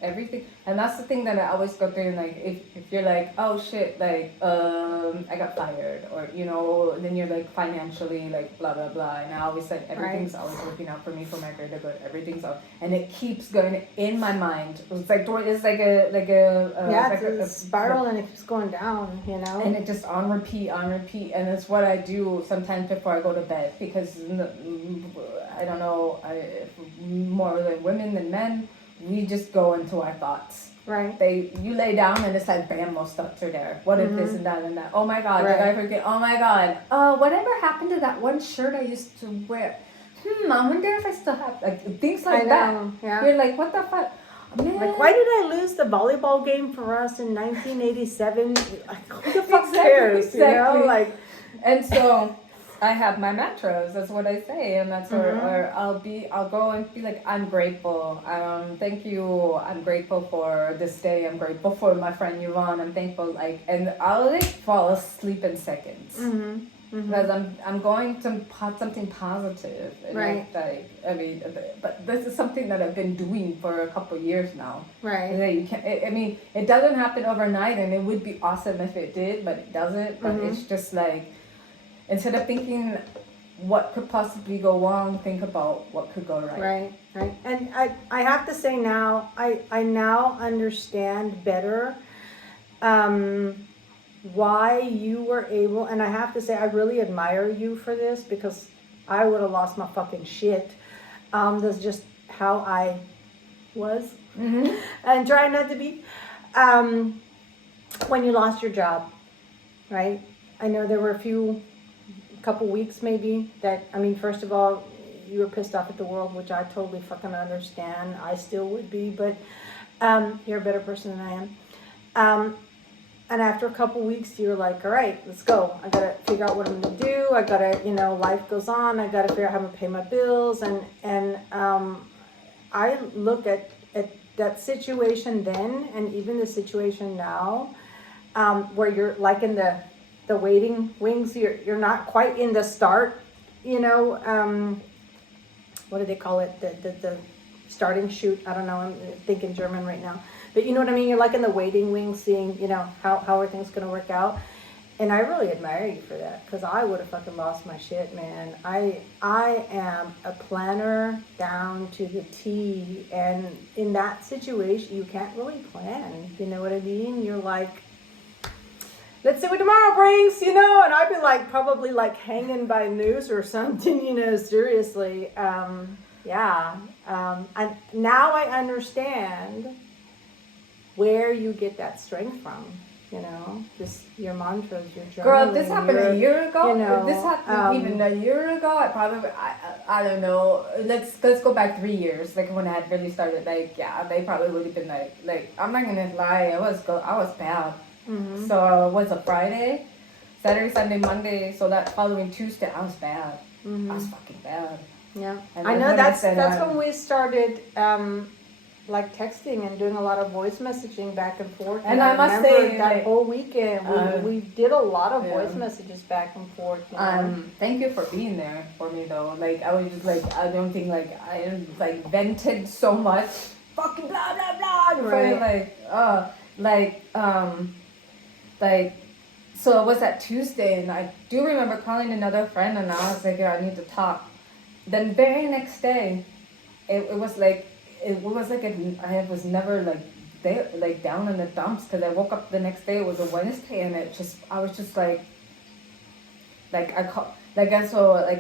Everything, and that's the thing that I always go through. Like if you're like, oh shit, like I got fired, or you know, then you're like financially like blah blah blah, and I always said everything's always working out for me for my greater good. Everything's out, and it keeps going in my mind. It's like a spiral, and it keeps going down, you know. And it just on repeat, and it's what I do sometimes before I go to bed because I don't know, if more than women than men, we just go into our thoughts. Right. You lay down and it's like, bam, most thoughts are there. What if this and that and that? Oh my God, Right. did I forget? Oh my God. Whatever happened to that one shirt I used to wear? I wonder if I still have, like, things like that. Yeah. You're like, what the fuck? Man. Like, why did I lose the volleyball game for us in 1987? Like, who the fuck cares? You know, like. And so I have my mantras. That's what I say, and that's or I'll go and be like, I'm grateful. Thank you. I'm grateful for this day. I'm grateful for my friend Yvonne. I'm thankful. Like, and I'll like fall asleep in seconds. Because I'm going to put something positive. And right. I mean, but this is something that I've been doing for a couple of years now. Right. You can't. I mean, it doesn't happen overnight, and it would be awesome if it did, but it doesn't. But it's just like, instead of thinking what could possibly go wrong, think about what could go right. Right. Right. And I have to say now, I now understand better. Why you were able, and I have to say I really admire you for this, because I would have lost my fucking shit. That's just how I was, and try not to be. When you lost your job, right? I know there were a couple weeks maybe that, I mean, first of all, you were pissed off at the world, which I totally fucking understand. I still would be, but you're a better person than I am. And after a couple weeks, you're like, all right, let's go. I gotta figure out what I'm gonna do. I gotta, life goes on. I gotta figure out how to pay my bills. And I look at that situation then, and even the situation now, where you're like in the waiting wings. You're not quite in the start. What do they call it? The starting chute. I don't know. I'm thinking German right now. But you know what I mean? You're like in the waiting wings, seeing, how are things going to work out. And I really admire you for that, because I would have fucking lost my shit, man. I am a planner down to the T. And in that situation, you can't really plan. You know what I mean? You're like, let's see what tomorrow brings, and I'd be like, probably like hanging by noose or something, seriously. And now I understand where you get that strength from, just your mantras, your journaling. Girl, if this happened a year ago, if this happened even a year ago, I don't know, let's go back 3 years, like when I had really started, like, yeah, they probably would have been like, I'm not gonna lie, I was bad. So it was a Friday, Saturday, Sunday, Monday, so that following Tuesday, I was bad. I was fucking bad. Yeah, and I know that's when we started, like texting and doing a lot of voice messaging back and forth. And I must say that whole weekend we did a lot of voice messages back and forth. Thank you for being there for me though. Like I was just like, I don't think like I like vented so much. Fucking blah blah blah. Right. So it was that Tuesday, and I do remember calling another friend, and I was like, yeah, I need to talk. Then very next day, it was like I was never like there, like down in the dumps, because I woke up the next day. It was a Wednesday, and I was just like I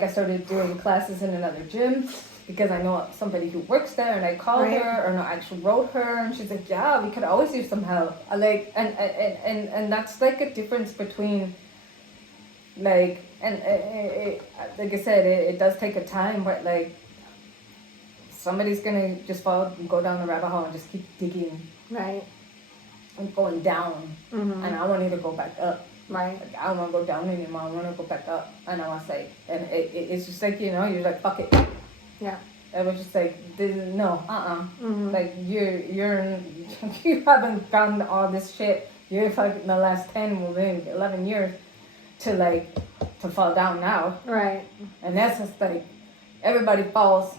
started doing classes in another gym, because I know somebody who works there, and I called her, or no, I actually wrote her, and she's like, yeah, we could always use some help. And that's like a difference between like, and like I said, it does take a time, but like somebody's gonna just go down the rabbit hole and just keep digging, right, and going down, and I want you to go back up. Right. Like, I don't want to go down anymore. I want to go back up. And I was like, and it's just like, you're like, fuck it. Yeah. I was just like, no, like you haven't done all this shit. You're fucking the last 10, 11 years to fall down now. Right. And that's just like, everybody falls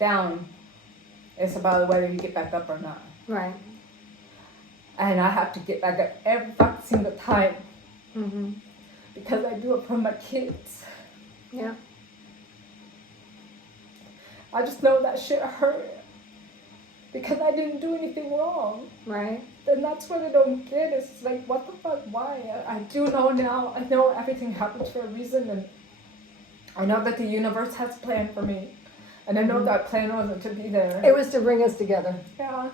down. It's about whether you get back up or not. Right. And I have to get back up every fucking single time. Mm-hmm. Because I do it for my kids. Yeah. I just know that shit hurt. Because I didn't do anything wrong. Right. And that's what I don't get. It's like, what the fuck, why? I do know now. I know everything happened for a reason. And I know that the universe has a plan for me. And I know that plan wasn't to be there. It was to bring us together. Yeah.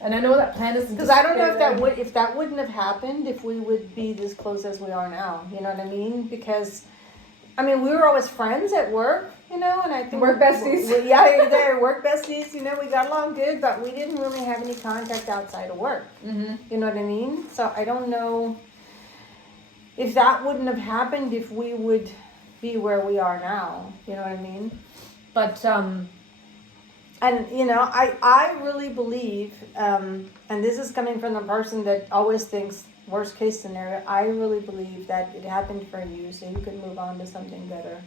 And I know that plan isn't Because to I don't know stay if that wouldn't have happened, if we would be this close as we are now. You know what I mean? Because, I mean, we were always friends at work, you know, and I think Work besties. They're work besties. You know, we got along good, but we didn't really have any contact outside of work. Mm-hmm. You know what I mean? So I don't know if that wouldn't have happened, if we would be where we are now. You know what I mean? But And, you know, I really believe, and this is coming from the person that always thinks worst case scenario, I really believe that it happened for you so you could move on to something better.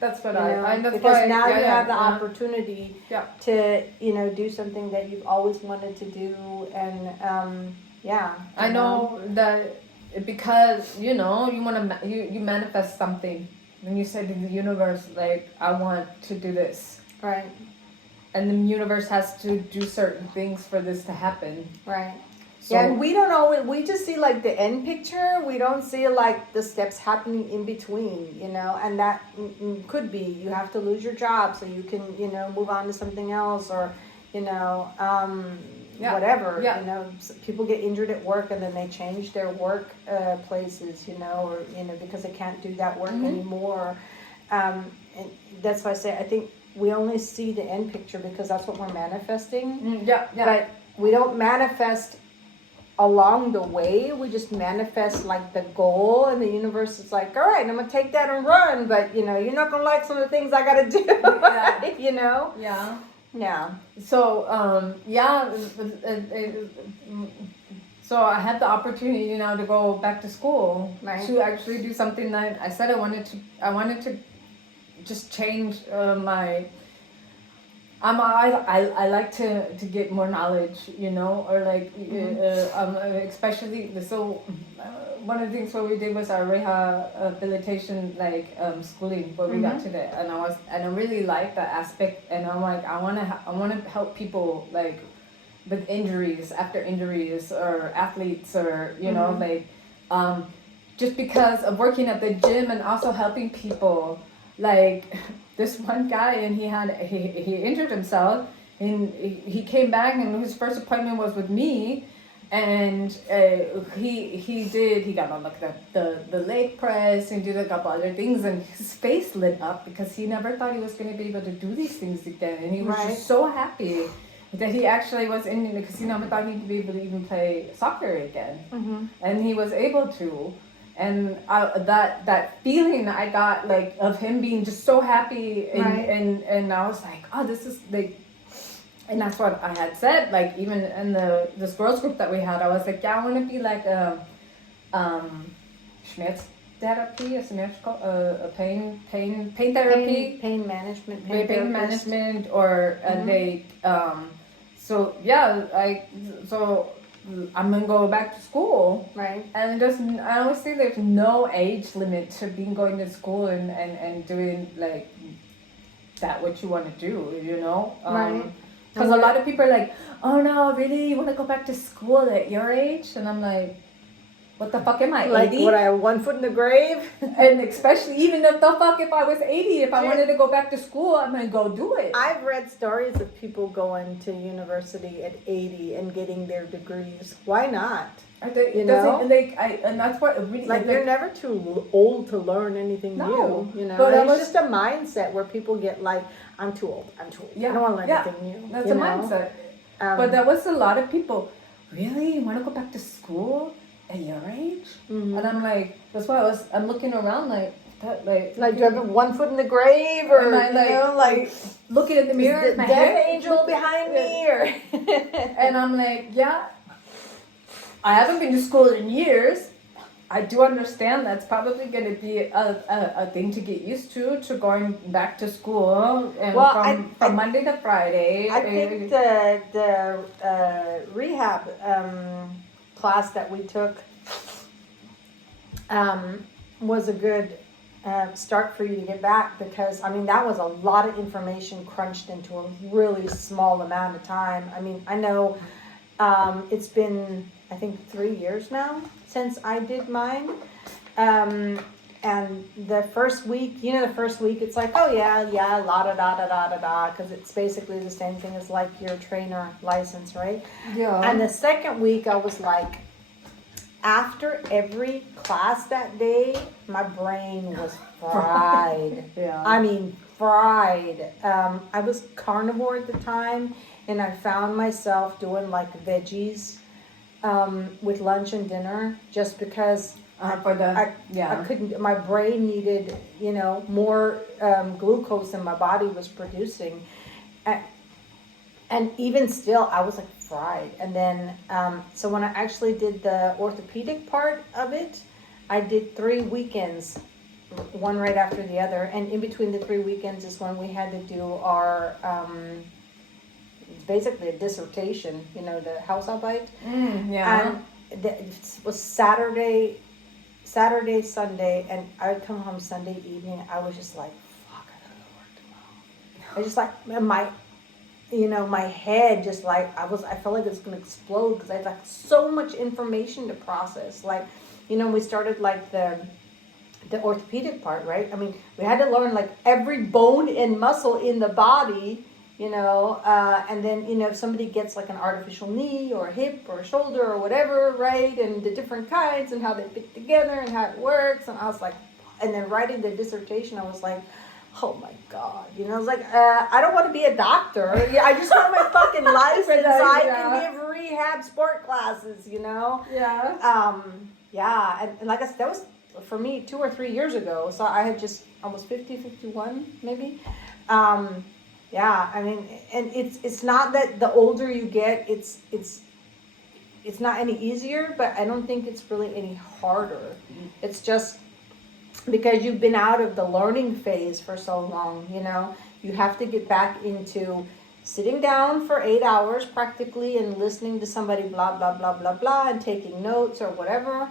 that's what You know? I that's because why, now you have the yeah. opportunity Yeah. to, you know, do something that you've always wanted to do. And, yeah. I you know that because, you know, you want to, you manifest something. When you say to the universe, like, I want to do this. Right, And the universe has to do certain things for this to happen. right. So, Yeah, and we don't always, we just see like the end picture. We don't see like the steps happening in between, you know, and that could be you have to lose your job so you can, you know, move on to something else, or, you know, Yeah, whatever, yeah. you know, people get injured at work and then they change their work places, you know, or, you know, because they can't do that work anymore. And that's why I say, I think we only see the end picture because that's what we're manifesting. yeah, yeah. But we don't manifest along the way. We just manifest like the goal, and the universe is like, all right, I'm gonna take that and run, but you know, you're not gonna like some of the things I gotta do. Yeah. You know? Yeah. Yeah. So, so I had the opportunity, you know, to go back to school, Right. to actually do something that I said I wanted to just change my. I like to get more knowledge, you know, or like especially so. One of the things what we did was our rehabilitation schooling where we got to that, and I really liked that aspect, and I'm like I want to help people like with injuries, after injuries, or athletes, or you know just because of working at the gym and also helping people like. This one guy, and he injured himself, and he came back, and his first appointment was with me, and he got on like the leg press and did a couple other things, and his face lit up because he never thought he was going to be able to do these things again, and he was just so happy that he actually was in because he never thought he'd be able to even play soccer again, and he was able to. And that feeling I got like of him being just so happy, and I was like, oh, this is like, and that's what I had said. Like even in this girls group that we had, I was like, yeah, I want to be like Schmerz therapy, a pain therapy, Pain management, pain management, or so yeah, I'm gonna go back to school. Right. And I always think there's no age limit to being going to school and doing like that what you want to do, you know? Right. Because a lot of people are like, oh no, really? You want to go back to school at your age? And I'm like, what the fuck am I, 80? Like, what, I have one foot in the grave? And especially, even if the fuck if I was 80, if I wanted to go back to school, I'm going to go do it. I've read stories of people going to university at 80 and getting their degrees. Why not? You know? And that's what really... Like, you're never too old to learn anything new, you know? But it's just a mindset where people get like, I'm too old. Yeah, I don't want to learn anything new. That's a mindset. But there was a lot of people, really? You want to go back to school at your age? Mm-hmm. And I'm like, that's why I'm looking around like, that, like do you have one foot in the grave, or am I like looking at the mirror? Is the death angel behind me, or? And I'm like, yeah, I haven't been to school in years. I do understand that's probably going to be a thing to get used to going back to school and from Monday to Friday. I think the rehab class that we took was a good start for you to get back, because I mean that was a lot of information crunched into a really small amount of time. I mean, I know it's been I think 3 years now since I did mine, and the first week, it's like, oh yeah, la da da da da da da, because it's basically the same thing as like your trainer license, right? Yeah. And the second week, I was like, after every class that day, my brain was fried. Yeah. I mean, fried. I was carnivore at the time, and I found myself doing like veggies with lunch and dinner just because I couldn't. My brain needed, more glucose than my body was producing, and even still, I was like fried. And then, so when I actually did the orthopedic part of it, I did 3 weekends, one right after the other. And in between the 3 weekends is when we had to do our, basically a dissertation, the Hausarbeit. Yeah. And it was Saturday, Sunday, and I would come home Sunday evening. I was just like, fuck, I gotta go to work tomorrow. I just like, my head just like, I felt like it was gonna explode because I had like so much information to process. Like, we started like the orthopedic part, right? I mean, we had to learn like every bone and muscle in the body, and then, if somebody gets like an artificial knee or a hip or a shoulder or whatever, right? And the different kinds and how they fit together and how it works. And I was like, and then writing the dissertation, I was like, oh my God, I was like, I don't want to be a doctor. Yeah, I just want my fucking license so I can give rehab sport classes, Yeah. Yeah, and like I said, that was for me 2 or 3 years ago. So I had just almost 51 maybe. Yeah, I mean, and it's not that the older you get, it's not any easier, but I don't think it's really any harder. It's just because you've been out of the learning phase for so long, you have to get back into sitting down for 8 hours practically and listening to somebody blah, blah, blah, blah, blah, and taking notes or whatever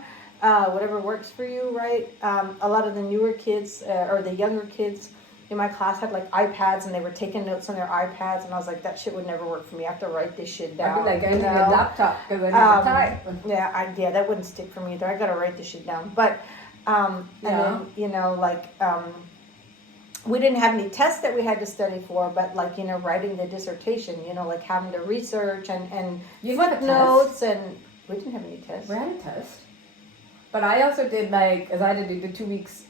works for you, right? A lot of the newer kids or the younger kids in my class had like iPads and they were taking notes on their iPads, and I was like, that shit would never work for me. I have to write this shit down. I'd be like, I need a laptop because I need to type. Yeah, that wouldn't stick for me either. I gotta write this shit down. But and then, we didn't have any tests that we had to study for, but like, writing the dissertation, like having to research and footnotes, and we didn't have any tests. We had a test. But I also did as I did the 2 weeks,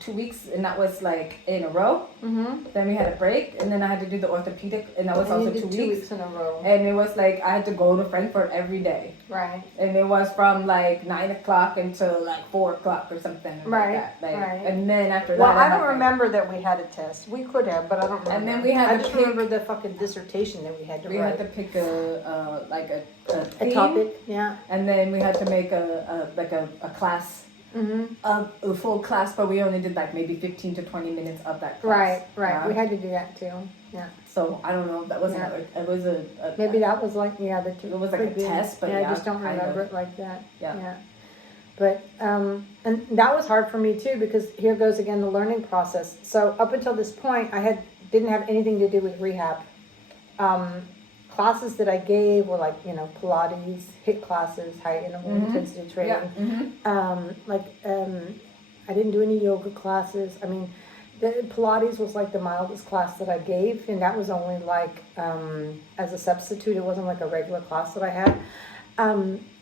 2 weeks, and that was like in a row. Mm-hmm. Then we had a break, and then I had to do the orthopedic, and that was also 2 weeks in a row. And it was like I had to go to Frankfurt every day. Right. And it was from like 9 o'clock until like 4 o'clock or something. Right. Like that. Right. And then after that. Well, I don't remember that we had a test. We could have, but I don't remember. And then we had I just remember the fucking dissertation that we had to write. We had to pick a theme, topic, yeah. And then we had to make a class. Mm-hmm. A full class, but we only did like maybe 15 to 20 minutes of that class. Right. We had to do that too. Yeah. So I don't know. That wasn't. It was a maybe that was like the two. It was like a test, but I just don't remember it like that. Yeah. But and that was hard for me too, because here goes again the learning process. So up until this point, I didn't have anything to do with rehab. Classes that I gave were like, Pilates, HIIT classes, high interval intensity training. Yeah. I didn't do any yoga classes. I mean, the Pilates was like the mildest class that I gave, and that was only like as a substitute. It wasn't like a regular class that I had.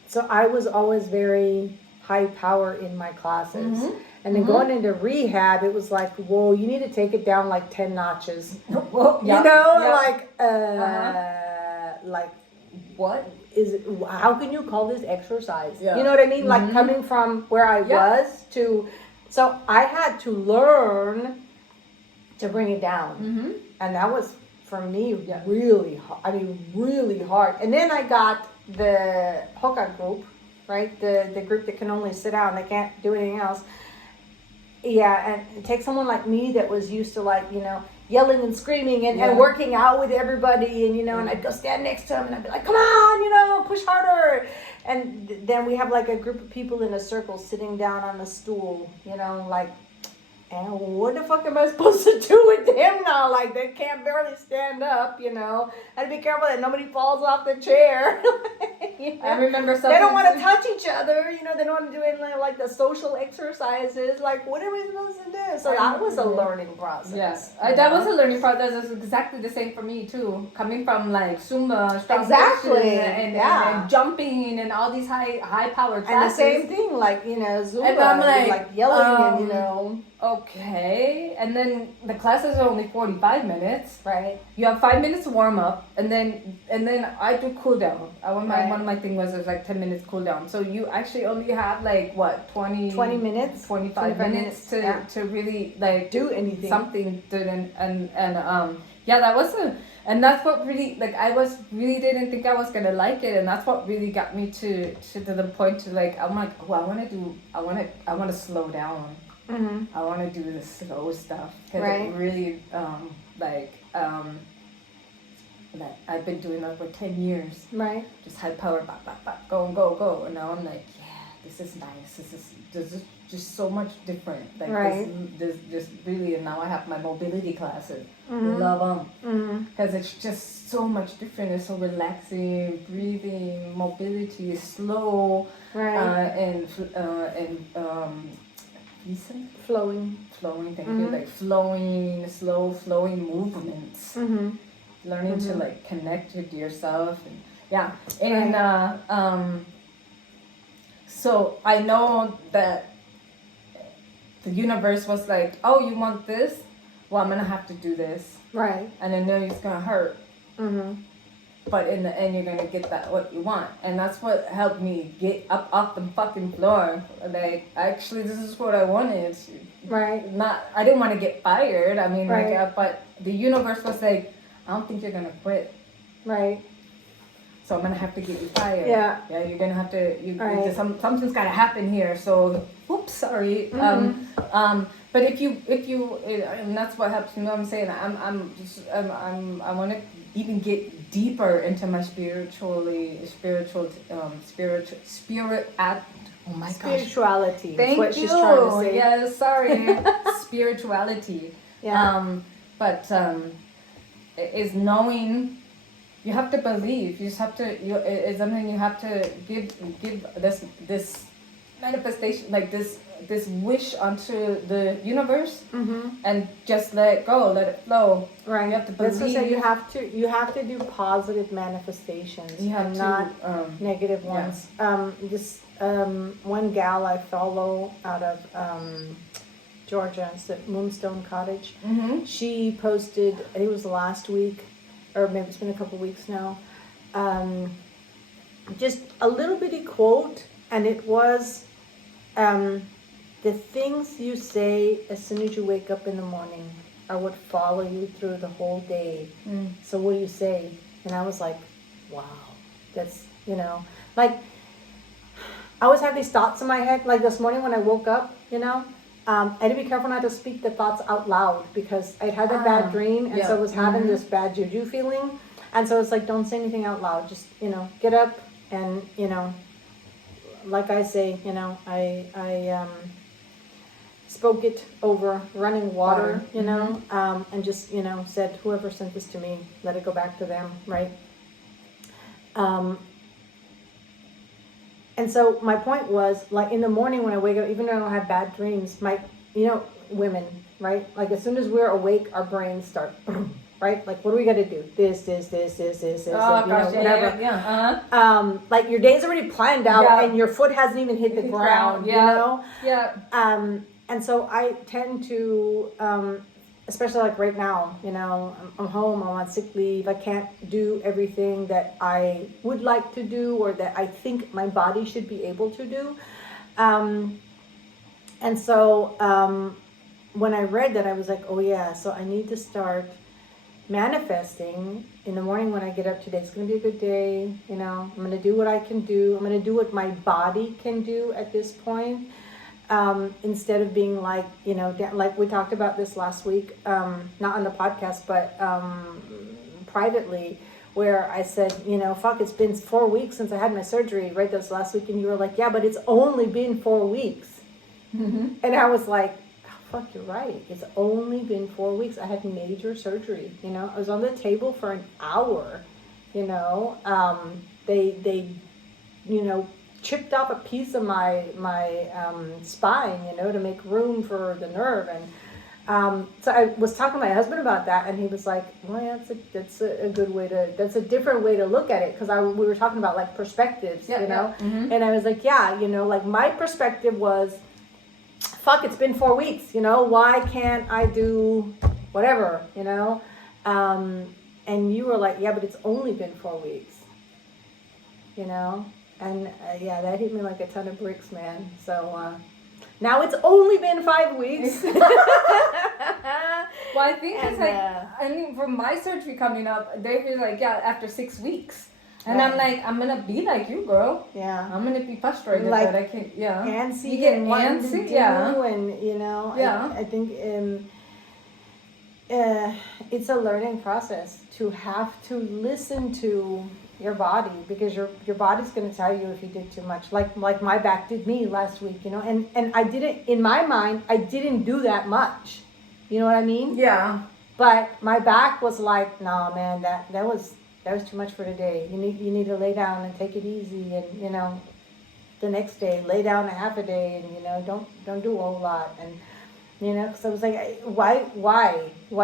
So I was always very high power in my classes. Mm-hmm. And then going into rehab, it was like, whoa, you need to take it down like 10 notches. Well, like what is it? How can you call this exercise? Yeah. You know what I mean? Like coming from where I was to, so I had to learn to bring it down, and that was for me really hard. I mean, really hard. And then I got the Hoka group, right? The group that can only sit down, they can't do anything else. Yeah, and take someone like me that was used to yelling and screaming and working out with everybody, and and I'd go stand next to them and I'd be like, come on, push harder. And then we have like a group of people in a circle sitting down on a stool, And what the fuck am I supposed to do with them now? Like, they can't barely stand up, you know. I had to be careful that nobody falls off the chair. You know? I remember something. They don't want to touch each other, you know. They don't want to do any like the social exercises. Like, what are we supposed to do? So that was a learning process. Yes, that was a learning process. It's exactly the same for me too. Coming from like Zumba, strong Exactly. and jumping and all these high power classes. And the same thing, like, you know, Zumba, And I'm like yelling and, you know. Okay, and then the classes are only 45 minutes. Right. You have 5 minutes to warm up, and then I do cool down. One of my thing was like 10 minutes cool down. So you actually only have like what 20 minutes, 25 minutes to really like do anything, something to and yeah, that was and that's what really like really didn't think I was gonna like it, and that's what really got me to the point to like I'm like, oh, I want to slow down. Mm-hmm. I want to do the slow stuff because right. it really like I've been doing that for 10 years. Right. Just high power, go, and now I'm like, yeah, this is nice. This is just so much different. Like right. this just really, and now I have my mobility classes. Mm-hmm. Love them because it's just so much different. It's so relaxing, breathing, mobility is slow, right. and flowing. Thank you. Like slow flowing movements. Learning to like connect with yourself, and yeah, and so I know that the universe was like, oh, you want this? Well, I'm gonna have to do this, right? And I know it's gonna hurt, but in the end, you're gonna get what you want, and that's what helped me get up off the fucking floor. Like, actually, this is what I wanted. Right. I didn't want to get fired. I mean, right. like, but the universe was like, I don't think you're gonna quit. Right. So I'm gonna have to get you fired. Yeah. Yeah, you're gonna have to. Right. Something's gotta happen here. So, oops, sorry. But if you, and that's what helps. You know what I'm saying? I want to even get deeper into my spirituality. Oh my gosh. Spirituality. Thank what you. She's trying to say. Yes, sorry. Spirituality. Yeah. Is knowing. You have to believe. You just have to. It's something you have to give this manifestation, like this wish onto the universe, and just let it go, let it flow. Right. You have to believe. That's what you have to do positive manifestations. You have and to, not negative ones. Yeah. This one gal I follow out of Georgia, it's at Moonstone Cottage. She posted, I think it was last week, or maybe it's been a couple weeks now, just a little bitty quote, and it was, the things you say as soon as you wake up in the morning are what follow you through the whole day. So what do you say? And I was like, wow, that's, like, I always have these thoughts in my head. Like this morning when I woke up, I had to be careful not to speak the thoughts out loud because I'd had a bad dream, and so I was having this bad juju feeling. And so it's like, don't say anything out loud. Just, get up and, like I say, I spoke it over running water, and just, said, whoever sent this to me, let it go back to them, right? And so my point was, like, in the morning when I wake up, even though I don't have bad dreams, women, right? Like, as soon as we're awake, our brains start, right? Like, what do we got to do? This, oh, gosh, whatever. Yeah. Like, your day's already planned out, and your foot hasn't even hit the ground, Yeah. And so I tend to, especially like right now, I'm home, I'm on sick leave, I can't do everything that I would like to do or that I think my body should be able to do. And so when I read that, I was like, oh yeah, so I need to start manifesting in the morning when I get up. Today's going to be a good day, I'm going to do what I can do. I'm going to do what my body can do at this point. Instead of being like, like we talked about this last week, not on the podcast, but privately, where I said, fuck, it's been 4 weeks since I had my surgery, right? That was last week. And you were like, yeah, but it's only been 4 weeks. And I was like, oh, fuck, you're right. It's only been 4 weeks. I had major surgery. You know, I was on the table for an hour. You know, they you know, chipped off a piece of my spine, you know, to make room for the nerve. And so I was talking to my husband about that, and he was like, well, yeah, that's a good way to, that's a different way to look at it. Because we were talking about like perspectives, you know, and I was like, yeah, you know, like my perspective was, fuck, it's been 4 weeks, you know, why can't I do whatever, you know? And you were like, yeah, but it's only been 4 weeks, you know? And yeah, that hit me like a ton of bricks, man. So now it's only been 5 weeks. Well, I think it's like, I mean, for my surgery coming up, they're like, yeah, after 6 weeks. And I'm like, I'm going to be like you, girl. Yeah. I'm going to be frustrated like, that I can't, antsy, you get and wanting to antsy, do, and, you know, I think it's a learning process to have to listen to your body, because your body's going to tell you if you did too much. Like my back did me last week, you know, and I didn't, in my mind, I didn't do that much. You know what I mean? Yeah. But my back was like, no, man, that was too much for today. You need to lay down and take it easy, and, you know, the next day lay down a half a day, and, you know, don't do a whole lot. And, you know, because I was like, why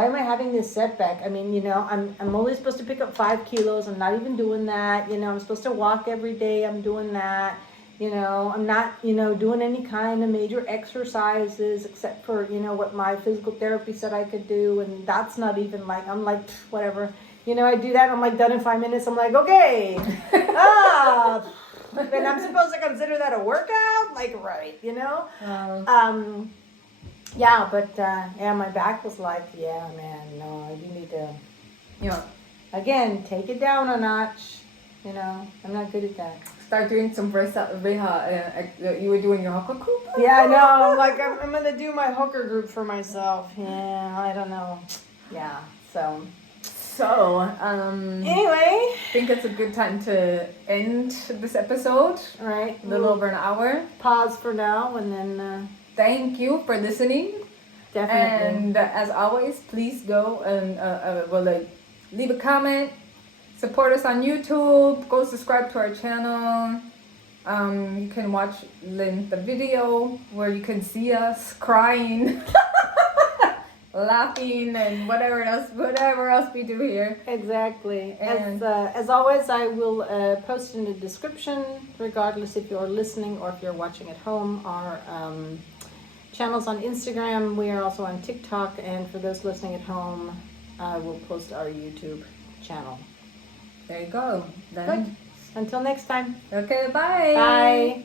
am I having this setback? I mean, you know, I'm only supposed to pick up 5 kilos. I'm not even doing that. You know, I'm supposed to walk every day. I'm doing that. You know, I'm not, you know, doing any kind of major exercises except for, you know, what my physical therapy said I could do. And that's not even like, I'm like, whatever. You know, I do that. I'm like done in 5 minutes. I'm like, okay. And I'm supposed to consider that a workout? Like, right, you know? Yeah, but yeah, my back was like, yeah, man, no, you need to, again, take it down a notch. You know, I'm not good at that. Start doing some reha. You were doing your hooker group? Yeah, I know. I'm like, I'm going to do my hooker group for myself. Yeah, I don't know. Yeah, so. Anyway. I think it's a good time to end this episode. All right. A little over an hour. Pause for now, and then. Thank you for listening. Definitely. And as always, please go and leave a comment. Support us on YouTube. Go subscribe to our channel. You can watch the video where you can see us crying, laughing, and whatever else we do here. Exactly. And as always, I will post in the description, regardless if you're listening or if you're watching at home, our channels on Instagram. We are also on TikTok, and for those listening at home, I will post our YouTube channel. There you go. Then. Good. Until next time. Okay, bye. Bye.